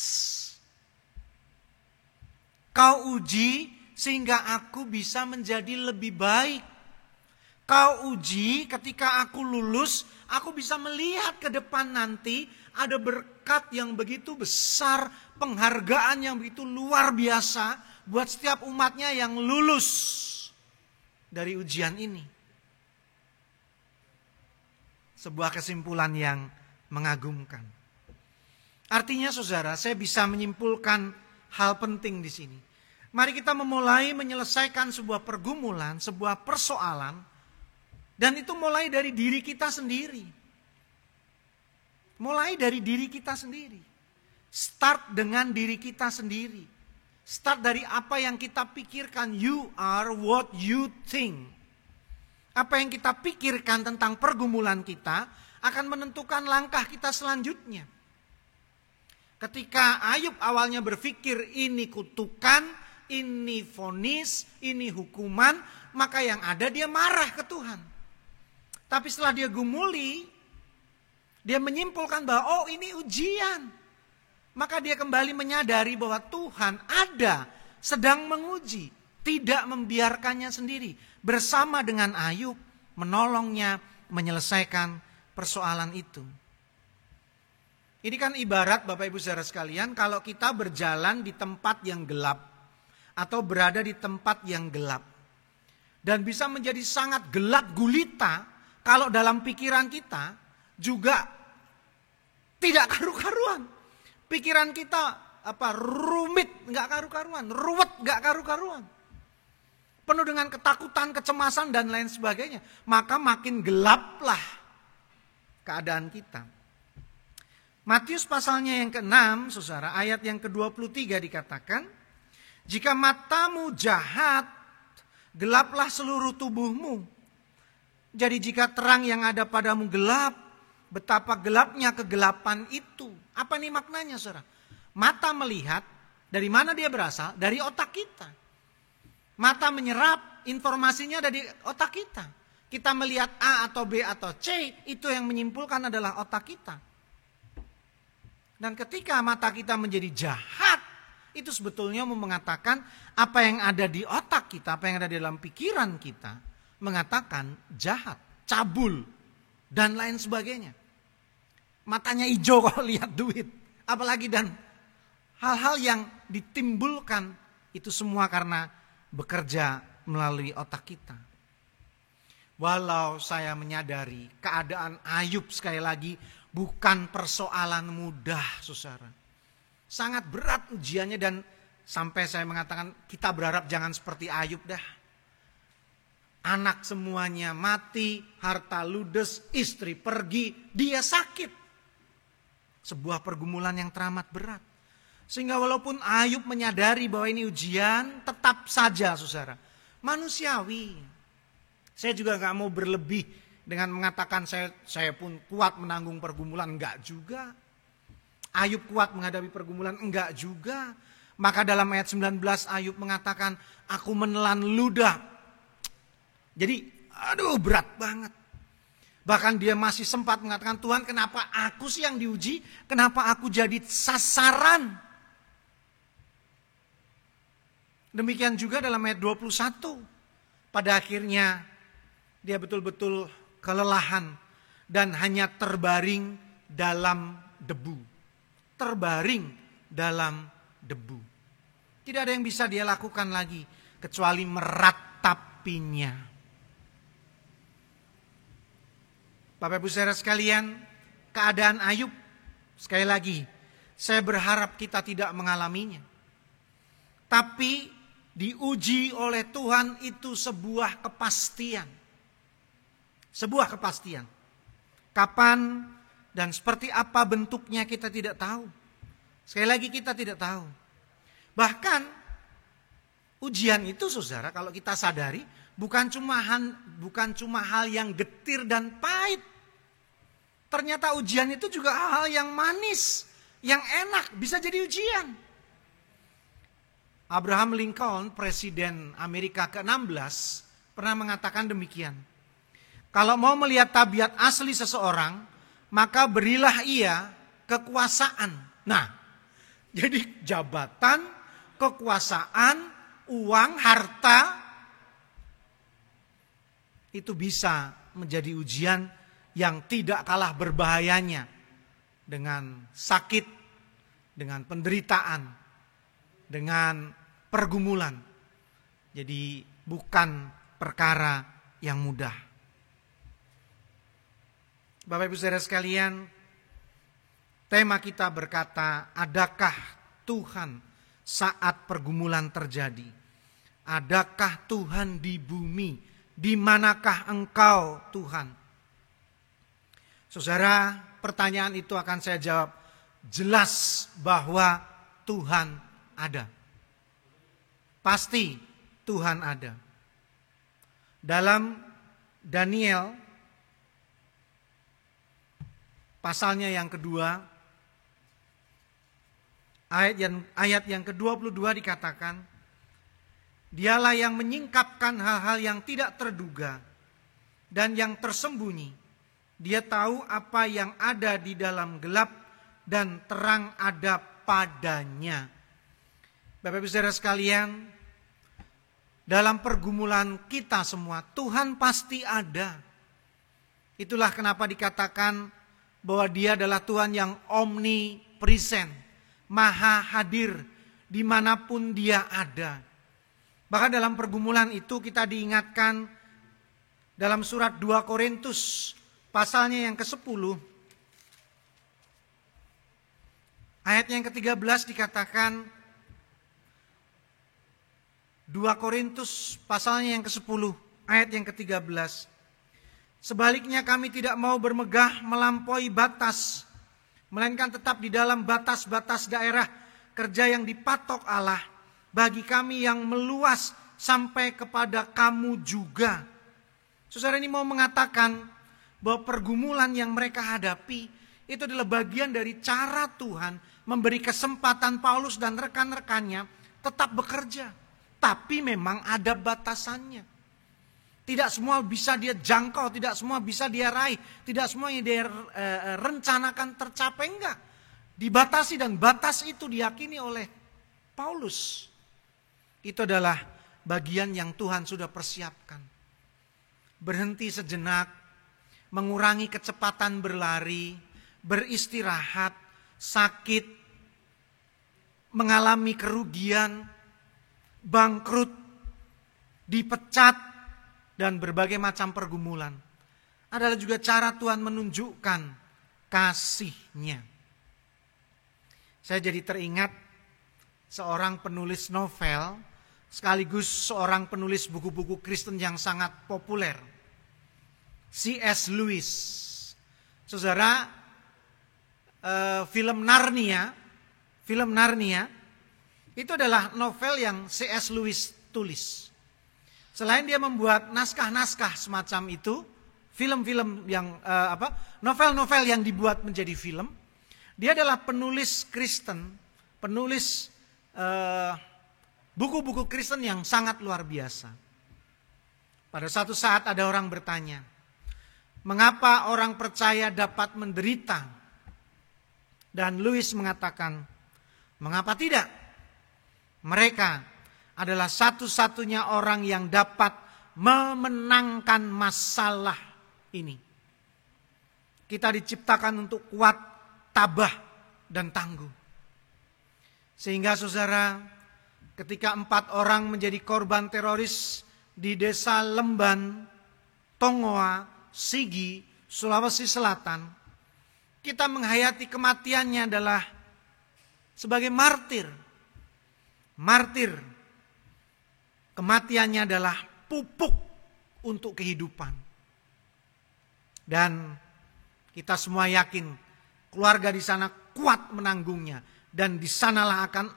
Kau uji sehingga aku bisa menjadi lebih baik. Kau uji ketika aku lulus, aku bisa melihat ke depan nanti ada berkat yang begitu besar, penghargaan yang begitu luar biasa buat setiap umatnya yang lulus dari ujian ini. Sebuah kesimpulan yang mengagumkan. Artinya saudara, saya bisa menyimpulkan hal penting di sini. Mari kita memulai menyelesaikan sebuah pergumulan, sebuah persoalan, dan itu mulai dari diri kita sendiri. Mulai dari diri kita sendiri. Start dengan diri kita sendiri. Start dari apa yang kita pikirkan. You are what you think. Apa yang kita pikirkan tentang pergumulan kita akan menentukan langkah kita selanjutnya. Ketika Ayub awalnya berpikir ini kutukan, ini vonis, ini hukuman, maka yang ada dia marah ke Tuhan. Tapi setelah dia gumuli, dia menyimpulkan bahwa oh ini ujian. Maka dia kembali menyadari bahwa Tuhan ada, sedang menguji, tidak membiarkannya sendiri. Bersama dengan Ayub, menolongnya menyelesaikan persoalan itu. Ini kan ibarat Bapak Ibu saudara sekalian, kalau kita berjalan di tempat yang gelap, atau berada di tempat yang gelap. Dan bisa menjadi sangat gelap gulita, kalau dalam pikiran kita juga tidak karu-karuan. Pikiran kita rumit, nggak karu-karuan, ruwet, nggak karu-karuan. Penuh dengan ketakutan, kecemasan dan lain sebagainya. Maka makin gelaplah keadaan kita. Matius pasalnya yang ke-6, saudara, ayat yang ke-23 dikatakan, jika matamu jahat, gelaplah seluruh tubuhmu. Jadi jika terang yang ada padamu gelap, betapa gelapnya kegelapan itu. Apa nih maknanya, saudara? Mata melihat, dari mana dia berasal? Dari otak kita. Mata menyerap informasinya dari otak kita. Kita melihat A atau B atau C, itu yang menyimpulkan adalah otak kita. Dan ketika mata kita menjadi jahat, itu sebetulnya mau mengatakan apa yang ada di otak kita, apa yang ada di dalam pikiran kita, mengatakan jahat, cabul, dan lain sebagainya. Matanya hijau kalau lihat duit, apalagi dan hal-hal yang ditimbulkan itu semua karena bekerja melalui otak kita. Walau saya menyadari keadaan Ayub sekali lagi bukan persoalan mudah, saudara. Sangat berat ujiannya dan sampai saya mengatakan kita berharap jangan seperti Ayub dah. Anak semuanya mati, harta ludes, istri pergi, dia sakit. Sebuah pergumulan yang teramat berat. Sehingga walaupun Ayub menyadari bahwa ini ujian, tetap saja saudara, manusiawi. Saya juga gak mau berlebih dengan mengatakan saya pun kuat menanggung pergumulan, enggak juga. Ayub kuat menghadapi pergumulan, enggak juga. Maka dalam ayat 19 Ayub mengatakan, aku menelan ludah. Jadi berat banget. Bahkan dia masih sempat mengatakan, Tuhan kenapa aku sih yang diuji? Kenapa aku jadi sasaran? Demikian juga dalam ayat 21. Pada akhirnya dia betul-betul kelelahan dan hanya terbaring dalam debu. Terbaring dalam debu. Tidak ada yang bisa dia lakukan lagi kecuali meratapinya. Bapak Ibu saudara sekalian, keadaan Ayub sekali lagi saya berharap kita tidak mengalaminya. Tapi diuji oleh Tuhan itu sebuah kepastian. Sebuah kepastian. Kapan dan seperti apa bentuknya kita tidak tahu. Sekali lagi kita tidak tahu. Bahkan ujian itu saudara kalau kita sadari bukan cuma hal yang getir dan pahit. Ternyata ujian itu juga hal yang manis, yang enak, bisa jadi ujian. Abraham Lincoln, Presiden Amerika ke-16, pernah mengatakan demikian. Kalau mau melihat tabiat asli seseorang, maka berilah ia kekuasaan. Nah, jadi jabatan, kekuasaan, uang, harta, itu bisa menjadi ujian yang tidak kalah berbahayanya dengan sakit, dengan penderitaan, dengan pergumulan. Jadi bukan perkara yang mudah. Bapak Ibu saudara sekalian, tema kita berkata, adakah Tuhan saat pergumulan terjadi? Adakah Tuhan di bumi? Di manakah engkau Tuhan? Saudara, pertanyaan itu akan saya jawab. Jelas bahwa Tuhan ada. Pasti Tuhan ada. Dalam Daniel pasalnya yang kedua, ayat yang ke-22 dikatakan, dialah yang menyingkapkan hal-hal yang tidak terduga dan yang tersembunyi. Dia tahu apa yang ada di dalam gelap dan terang ada padanya. Bapak Ibu saudara sekalian, dalam pergumulan kita semua, Tuhan pasti ada. Itulah kenapa dikatakan bahwa Dia adalah Tuhan yang omnipresent, maha hadir dimanapun Dia ada. Bahkan dalam pergumulan itu kita diingatkan dalam surat 2 Korintus pasalnya yang ke-10 ayat yang ke-13 dikatakan, 2 Korintus pasalnya yang ke-10 ayat yang ke-13, sebaliknya kami tidak mau bermegah melampaui batas, melainkan tetap di dalam batas-batas daerah kerja yang dipatok Allah bagi kami yang meluas sampai kepada kamu juga. Saudara, ini mau mengatakan bahwa pergumulan yang mereka hadapi itu adalah bagian dari cara Tuhan memberi kesempatan Paulus dan rekan-rekannya tetap bekerja. Tapi memang ada batasannya. Tidak semua bisa dia jangkau, tidak semua bisa dia raih, tidak semua yang dia rencanakan tercapai, enggak. Dibatasi, dan batas itu diyakini oleh Paulus. Itu adalah bagian yang Tuhan sudah persiapkan. Berhenti sejenak, mengurangi kecepatan berlari, beristirahat, sakit, mengalami kerugian, bangkrut, dipecat, dan berbagai macam pergumulan. Adalah juga cara Tuhan menunjukkan kasih-Nya. Saya jadi teringat seorang penulis novel, sekaligus seorang penulis buku-buku Kristen yang sangat populer, C.S. Lewis. Saudara, film Narnia itu adalah novel yang C.S. Lewis tulis. Selain dia membuat naskah-naskah semacam itu, film-film yang novel-novel yang dibuat menjadi film, dia adalah penulis Kristen, penulis buku-buku Kristen yang sangat luar biasa. Pada suatu saat ada orang bertanya, mengapa orang percaya dapat menderita? Dan Lewis mengatakan, mengapa tidak? Mereka adalah satu-satunya orang yang dapat memenangkan masalah ini. Kita diciptakan untuk kuat, tabah, dan tangguh. Sehingga saudara, ketika 4 orang menjadi korban teroris di desa Lemban, Tongoa, Sigi, Sulawesi Selatan, kita menghayati kematiannya adalah sebagai martir. Martir. Kematiannya adalah pupuk untuk kehidupan. Dan kita semua yakin keluarga di sana kuat menanggungnya. Dan di sanalah akan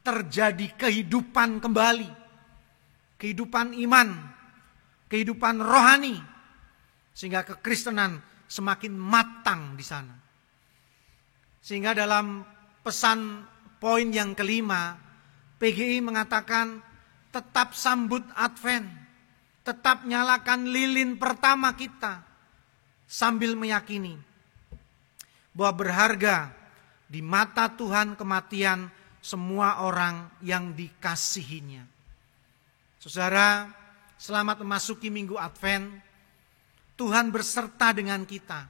terjadi kehidupan kembali. Kehidupan iman, kehidupan rohani. Sehingga kekristenan semakin matang di sana. Sehingga dalam pesan poin yang kelima, PGI mengatakan, tetap sambut Advent, tetap nyalakan lilin pertama kita, sambil meyakini bahwa berharga di mata Tuhan kematian semua orang yang dikasihinya. Saudara, selamat memasuki minggu Advent. Tuhan berserta dengan kita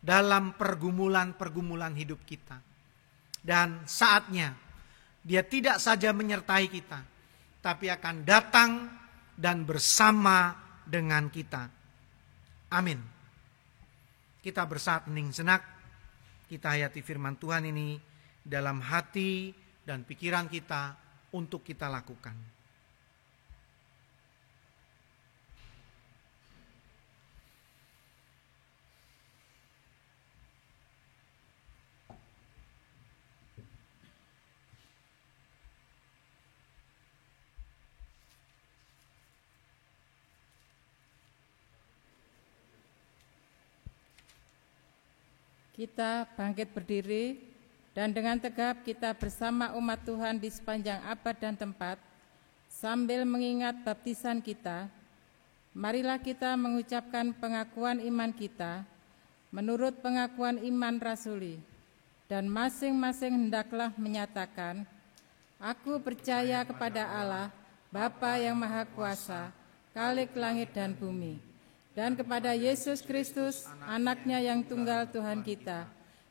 dalam pergumulan-pergumulan hidup kita. Dan saatnya Dia tidak saja menyertai kita, tapi akan datang dan bersama dengan kita. Amin. Kita bersaat hening senak, kita hayati firman Tuhan ini dalam hati dan pikiran kita untuk kita lakukan. Kita bangkit berdiri dan dengan tegap kita bersama umat Tuhan di sepanjang abad dan tempat sambil mengingat baptisan kita. Marilah kita mengucapkan pengakuan iman kita menurut pengakuan iman rasuli, dan masing-masing hendaklah menyatakan, aku percaya kepada Allah, Bapa yang Maha Kuasa, Khalik langit dan bumi, dan kepada Yesus Kristus, anaknya yang tunggal Tuhan kita,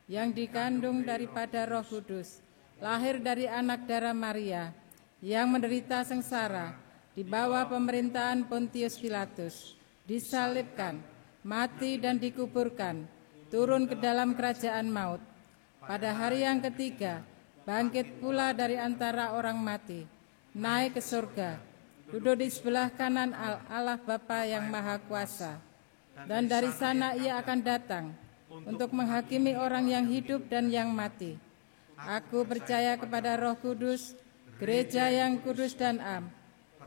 yang dikandung daripada Roh Kudus, lahir dari anak darah Maria, yang menderita sengsara, di bawah pemerintahan Pontius Pilatus, disalibkan, mati dan dikuburkan, turun ke dalam kerajaan maut. Pada hari yang ketiga, bangkit pula dari antara orang mati, naik ke surga, duduk di sebelah kanan Allah Bapa yang Maha Kuasa, dan dari sana Ia akan datang untuk menghakimi orang yang hidup dan yang mati. Aku percaya kepada Roh Kudus, gereja yang kudus dan am,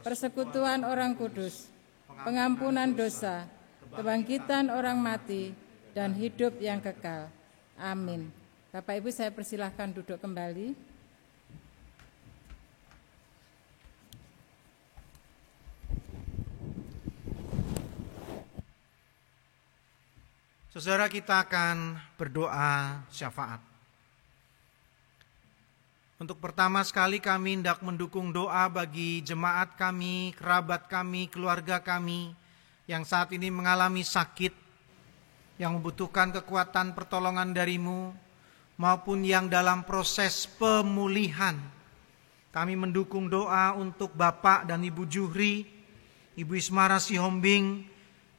persekutuan orang kudus, pengampunan dosa, kebangkitan orang mati, dan hidup yang kekal. Amin. Bapak Ibu, saya persilahkan duduk kembali. Saudara, kita akan berdoa syafaat. Untuk pertama sekali kami hendak mendukung doa bagi jemaat kami, kerabat kami, keluarga kami yang saat ini mengalami sakit, yang membutuhkan kekuatan pertolongan dari-Mu, maupun yang dalam proses pemulihan. Kami mendukung doa untuk Bapak dan Ibu Juhri, Ibu Ismara Sihombing,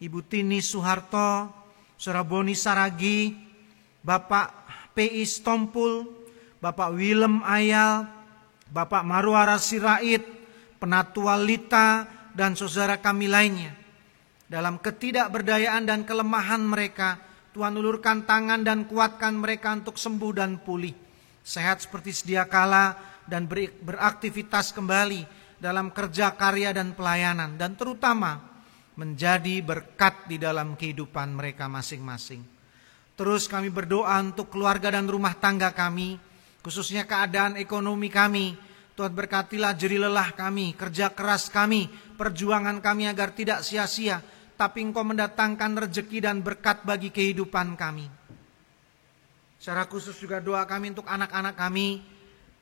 Ibu Tini Suharto, Saudara Boni Saragi, Bapak P.I. Stompul, Bapak Willem Ayal, Bapak Marwara Sirait, Penatua Lita, dan saudara kami lainnya. Dalam ketidakberdayaan dan kelemahan mereka, Tuhan ulurkan tangan dan kuatkan mereka untuk sembuh dan pulih, sehat seperti sedia kala, dan beraktivitas kembali dalam kerja karya dan pelayanan, dan terutama menjadi berkat di dalam kehidupan mereka masing-masing. Terus kami berdoa untuk keluarga dan rumah tangga kami, khususnya keadaan ekonomi kami. Tuhan berkatilah jerih lelah kami, kerja keras kami, perjuangan kami agar tidak sia-sia, tapi Engkau mendatangkan rejeki dan berkat bagi kehidupan kami. Secara khusus juga doa kami untuk anak-anak kami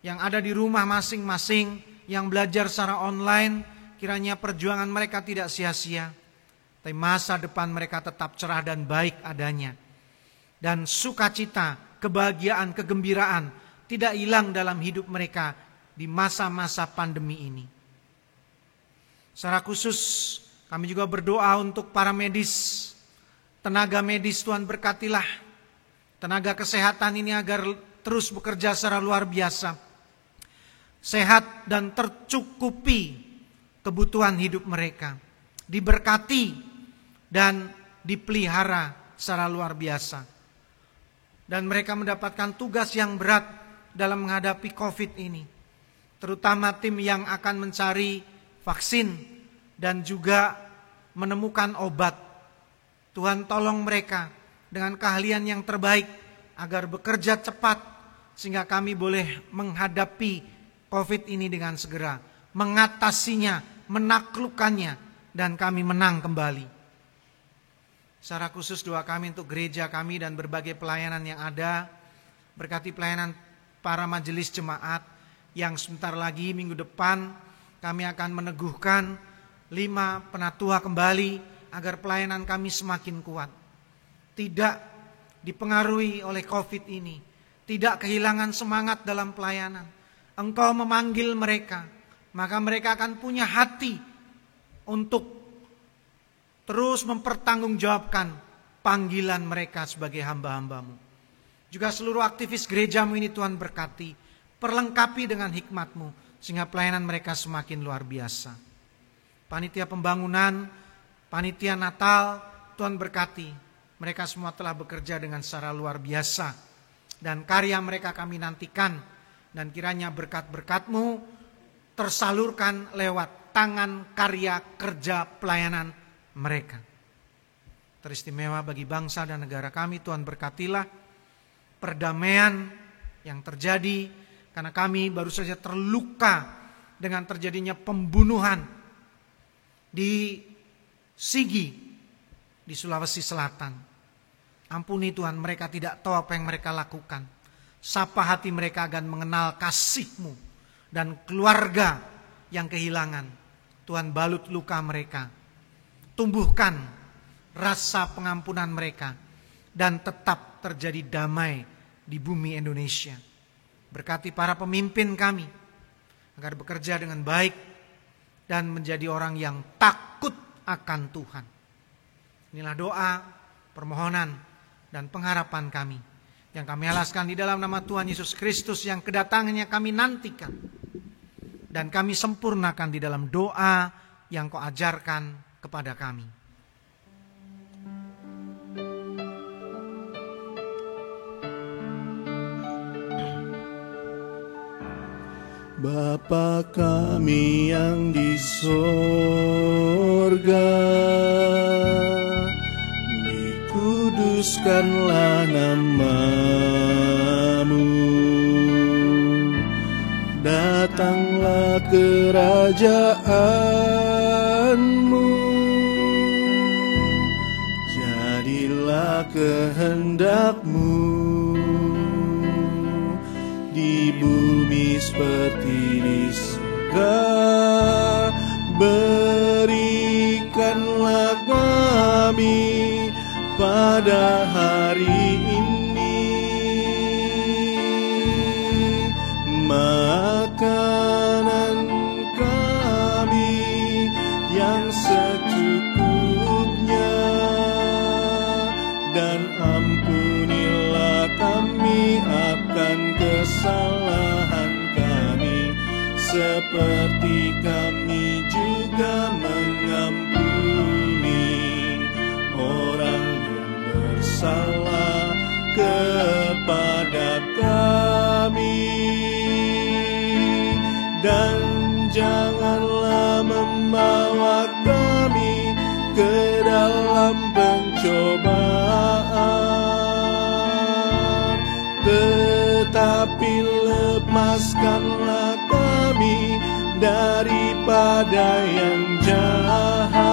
yang ada di rumah masing-masing, yang belajar secara online, kiranya perjuangan mereka tidak sia-sia, tapi masa depan mereka tetap cerah dan baik adanya. Dan sukacita, kebahagiaan, kegembiraan tidak hilang dalam hidup mereka di masa-masa pandemi ini. Secara khusus kami juga berdoa untuk para medis, tenaga medis. Tuhan berkatilah tenaga kesehatan ini agar terus bekerja secara luar biasa, sehat dan tercukupi kebutuhan hidup mereka, diberkati dan dipelihara secara luar biasa. Dan mereka mendapatkan tugas yang berat dalam menghadapi COVID ini, terutama tim yang akan mencari vaksin dan juga menemukan obat. Tuhan tolong mereka dengan keahlian yang terbaik agar bekerja cepat sehingga kami boleh menghadapi COVID ini dengan segera, mengatasinya, menaklukkannya, dan kami menang kembali. Secara khusus doa kami untuk gereja kami dan berbagai pelayanan yang ada. Berkati pelayanan para majelis jemaat yang sebentar lagi minggu depan kami akan meneguhkan 5 penatua kembali agar pelayanan kami semakin kuat. Tidak dipengaruhi oleh COVID ini, tidak kehilangan semangat dalam pelayanan. Engkau memanggil mereka, maka mereka akan punya hati untuk terus mempertanggungjawabkan panggilan mereka sebagai hamba-hambamu. Juga seluruh aktivis gerejamu ini Tuhan berkati, perlengkapi dengan hikmat-Mu, sehingga pelayanan mereka semakin luar biasa. Panitia pembangunan, panitia Natal, Tuhan berkati, mereka semua telah bekerja dengan secara luar biasa, dan karya mereka kami nantikan, dan kiranya berkat-berkat-Mu tersalurkan lewat tangan karya kerja pelayanan mereka. Teristimewa bagi bangsa dan negara kami, Tuhan berkatilah perdamaian yang terjadi, karena kami baru saja terluka dengan terjadinya pembunuhan di Sigi di Sulawesi Selatan. Ampuni Tuhan, mereka tidak tahu apa yang mereka lakukan. Sapa hati mereka akan mengenal kasih-Mu, dan keluarga yang kehilangan, Tuhan balut luka mereka, tumbuhkan rasa pengampunan mereka, dan tetap terjadi damai di bumi Indonesia. Berkati para pemimpin kami agar bekerja dengan baik dan menjadi orang yang takut akan Tuhan. Inilah doa, permohonan, dan pengharapan kami yang kami alaskan di dalam nama Tuhan Yesus Kristus yang kedatangannya kami nantikan, dan kami sempurnakan di dalam doa yang Kau ajarkan kepada kami. Bapa kami yang di sorga, dikuduskanlah namamu. Datanglah kerajaanmu, jadilah kehendakmu di bumi seperti di surga. Berikanlah kami pada hari ini makanan kami yang secukupnya, dan ampunilah kami akan kesalahan kami, seperti kami juga mengampuni orang yang bersalah kepada kami. Dan janganlah membawa kami ke dalam pencobaan, tetapi lepaskanlah kami daripada yang jahat,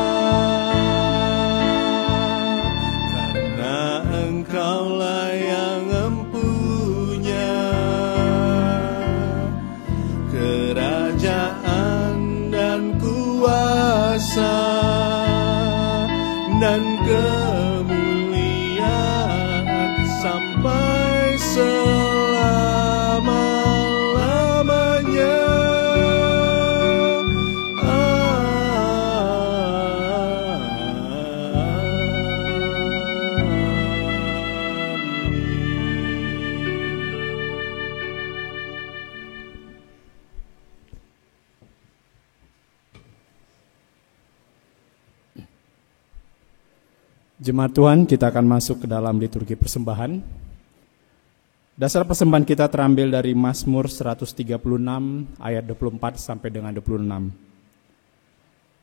karena Engkaulah yang empunya kerajaan dan kuasa dan kemuliaan sampai selama-lamanya. Jemaat Tuhan, kita akan masuk ke dalam liturgi persembahan. Dasar persembahan kita terambil dari Mazmur 136 ayat 24 sampai dengan 26.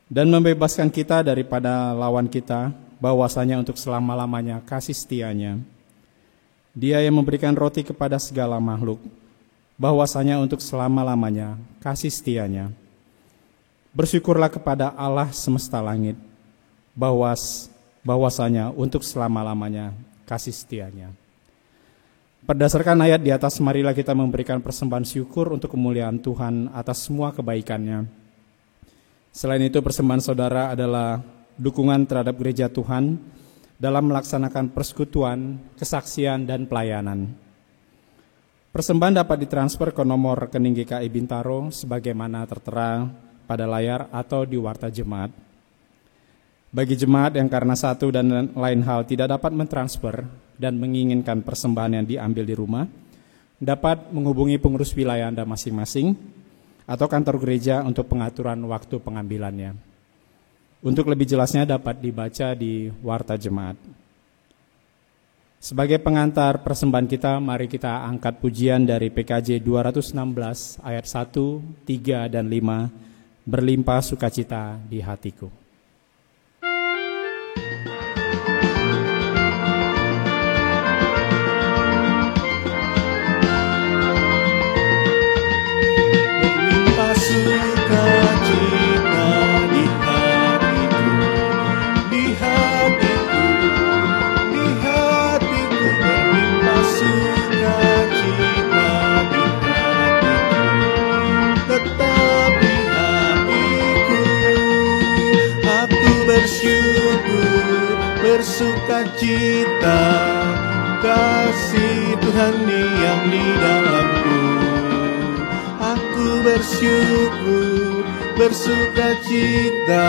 Dan membebaskan kita daripada lawan kita, bahwasanya untuk selama-lamanya kasih setianya. Dia yang memberikan roti kepada segala makhluk, bahwasanya untuk selama-lamanya kasih setianya. Bersyukurlah kepada Allah semesta langit, bahwasanya untuk selama-lamanya kasih setianya. Berdasarkan ayat di atas, marilah kita memberikan persembahan syukur untuk kemuliaan Tuhan atas semua kebaikannya. Selain itu, persembahan saudara adalah dukungan terhadap gereja Tuhan dalam melaksanakan persekutuan, kesaksian, dan pelayanan. Persembahan dapat ditransfer ke nomor rekening GKI Bintaro sebagaimana tertera pada layar atau di warta jemaat. Bagi jemaat yang karena satu dan lain hal tidak dapat mentransfer dan menginginkan persembahan yang diambil di rumah, dapat menghubungi pengurus wilayah Anda masing-masing atau kantor gereja untuk pengaturan waktu pengambilannya. Untuk lebih jelasnya dapat dibaca di warta jemaat. Sebagai pengantar persembahan kita, mari kita angkat pujian dari PKJ 216 ayat 1, 3, dan 5, berlimpah sukacita di hatiku. Bersukacita, kasih Tuhan diam di dalamku. Aku bersyukur, bersukacita,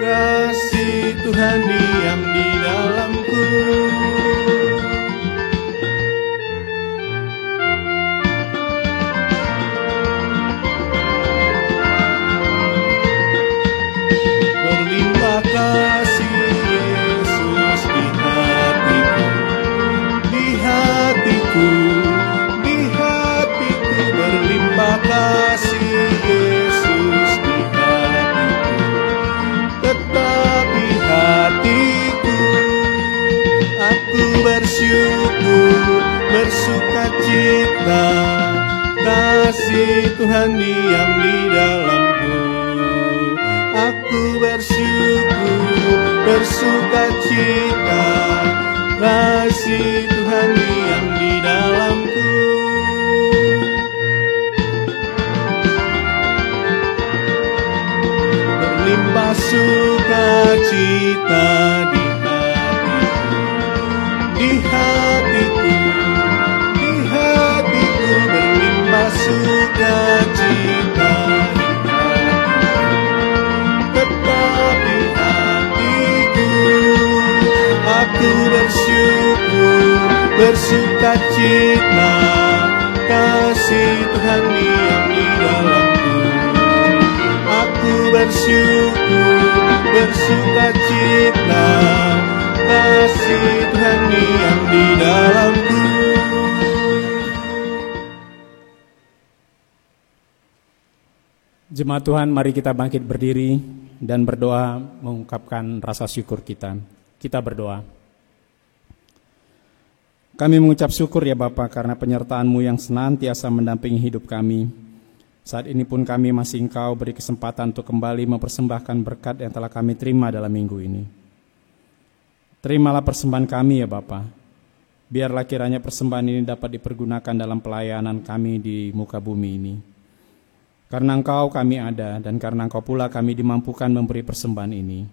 kasih Tuhan diam di dalamku. Berlimpah kasih kasih Yesus di hatiku, tetap di hatiku. Aku Tuhan diam di dalamku. Aku bersyukur, bersukacita, kasih Tuhan diam di dalamku. Berlimpah sukacita di hatiku, di hatiku berlimpah sukacita di hatiku, tetap di hatiku. Aku bersyukur, bersukacita, kasih Tuhan diam di dalamku. Aku bersyukur, bersukacita, kasih Tuhan diam di dalamku. Jemaat Tuhan, mari kita bangkit berdiri dan berdoa mengungkapkan rasa syukur kita. Kita berdoa. Kami mengucap syukur ya Bapa karena penyertaan-Mu yang senantiasa mendampingi hidup kami. Saat ini pun kami masih Engkau beri kesempatan untuk kembali mempersembahkan berkat yang telah kami terima dalam minggu ini. Terimalah persembahan kami ya Bapa. Biarlah kiranya persembahan ini dapat dipergunakan dalam pelayanan kami di muka bumi ini. Karena Engkau kami ada dan karena Engkau pula kami dimampukan memberi persembahan ini.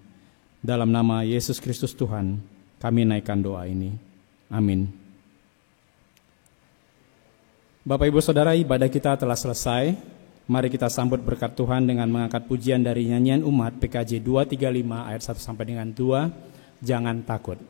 Dalam nama Yesus Kristus Tuhan, kami naikkan doa ini. Amin. Bapak Ibu Saudara, ibadah kita telah selesai. Mari kita sambut berkat Tuhan dengan mengangkat pujian dari nyanyian umat PKJ 235 ayat 1 sampai dengan 2. Jangan takut.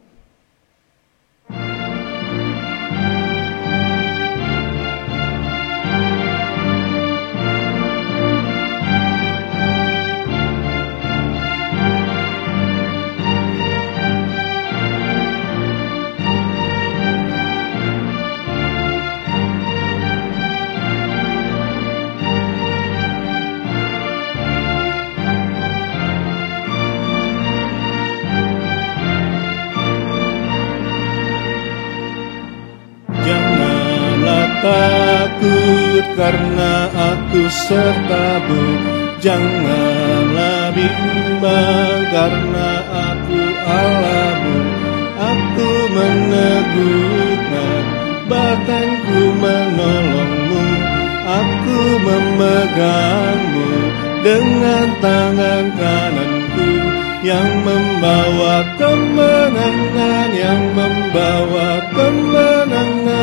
Takut karena aku sertamu, janganlah bimbang karena aku Allahmu. Aku meneguhkan, bahkan ku menolongmu. Aku memegangmu dengan tangan kananku yang membawa kemenangan, yang membawa kemenangan.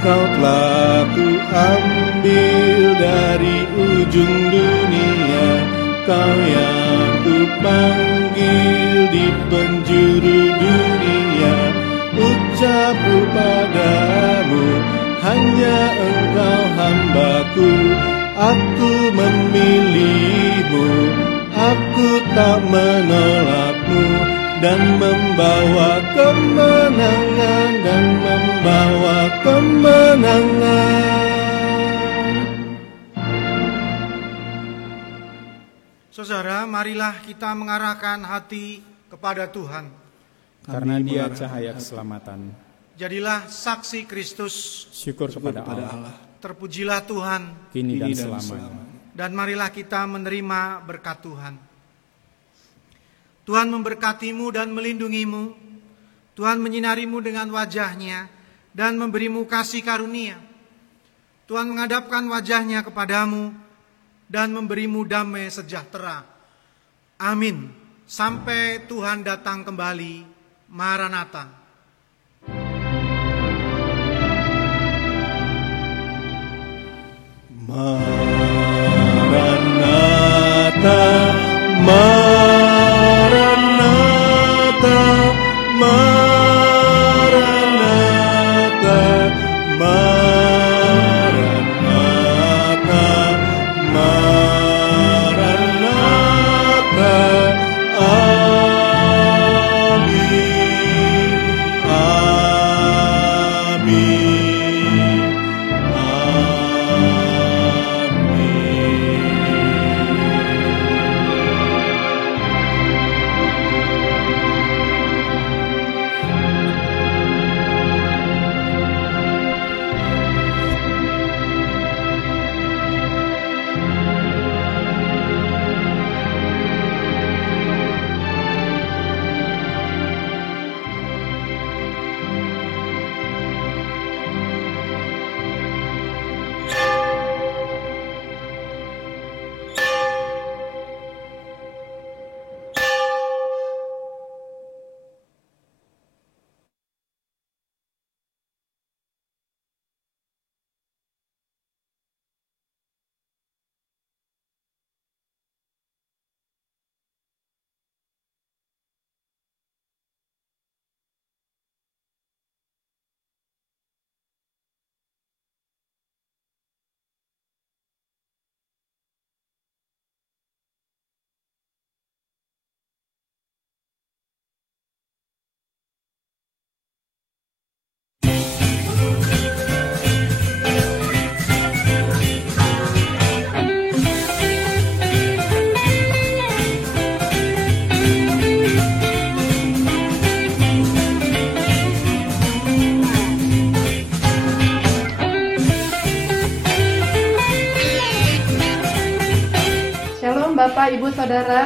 Kau telah ku ambil dari ujung dunia, Kau yang ku panggil di penjuru dunia. Ucapku padamu, hanya Engkau hambaku. Aku memilihmu, aku tak menolakmu, dan membawa kemenangan, dan membawa kemenangan. Saudara, marilah kita mengarahkan hati kepada Tuhan. Karena Dia cahaya keselamatan. Jadilah saksi Kristus. Syukur kepada Allah. Terpujilah Tuhan Kini dan selamanya. Dan marilah kita menerima berkat Tuhan. Tuhan memberkatimu dan melindungimu. Tuhan menyinarimu dengan wajah-Nya dan memberimu kasih karunia. Tuhan menghadapkan wajah-Nya kepadamu dan memberimu damai sejahtera. Amin. Sampai Tuhan datang kembali. Maranatha. Maranatha, Maranatha, Maranatha, Maranatha, Maranatha. Amin, amin, amin. Bapak, Ibu, Saudara,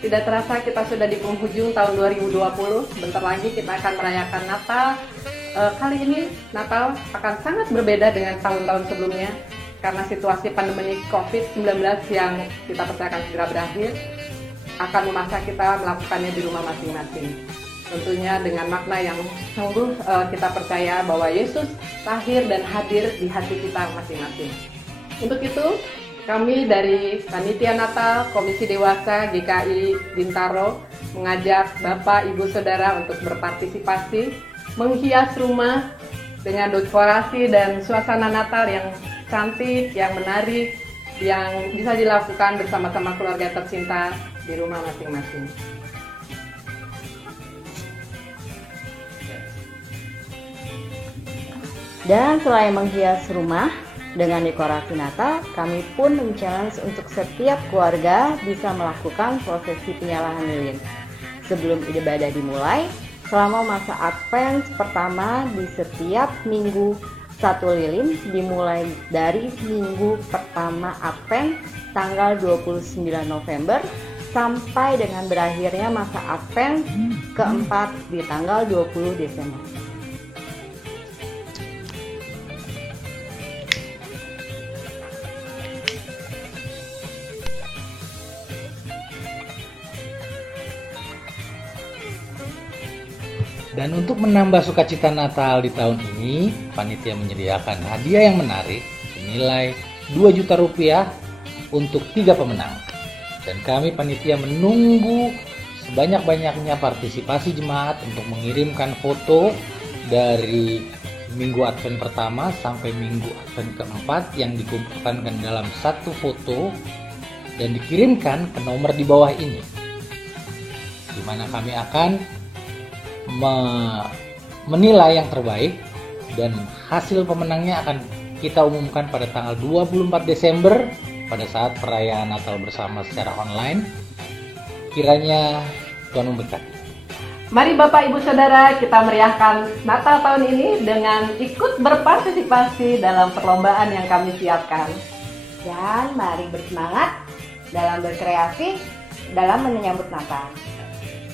tidak terasa kita sudah di penghujung tahun 2020. Bentar lagi kita akan merayakan Natal. Kali ini Natal akan sangat berbeda dengan tahun-tahun sebelumnya karena situasi pandemi COVID-19 yang kita percaya akan segera berakhir akan memaksa kita melakukannya di rumah masing-masing. Tentunya dengan makna yang sungguh kita percaya bahwa Yesus lahir dan hadir di hati kita masing-masing. Untuk itu, kami dari Panitia Natal Komisi Dewasa GKI Bintaro mengajak Bapak, Ibu, Saudara untuk berpartisipasi menghias rumah dengan dekorasi dan suasana Natal yang cantik, yang menarik, yang bisa dilakukan bersama-sama keluarga tercinta di rumah masing-masing. Dan selain menghias rumah dengan dekorasi Natal, kami pun men-challenge untuk setiap keluarga bisa melakukan prosesi penyalahan lilin. Sebelum ibadah dimulai, selama masa Advent pertama di setiap minggu 1 lilin dimulai dari minggu pertama Advent tanggal 29 November sampai dengan berakhirnya masa Advent keempat di tanggal 20 Desember. Dan untuk menambah sukacita Natal di tahun ini, panitia menyediakan hadiah yang menarik senilai 2 juta rupiah untuk 3 pemenang. Dan kami panitia menunggu sebanyak-banyaknya partisipasi jemaat untuk mengirimkan foto dari minggu Advent pertama sampai minggu Advent keempat yang dikumpulkan dalam satu foto dan dikirimkan ke nomor di bawah ini, di mana kami akan menilai yang terbaik dan hasil pemenangnya akan kita umumkan pada tanggal 24 Desember pada saat perayaan Natal bersama secara online. Kiranya Tuhan memberkati. Mari Bapak, Ibu, Saudara, kita meriahkan Natal tahun ini dengan ikut berpartisipasi dalam perlombaan yang kami siapkan. Dan mari bersemangat dalam berkreasi dalam menyambut Natal.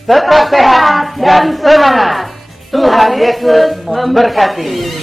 Tetap sehat dan semangat. Tuhan Yesus memberkati.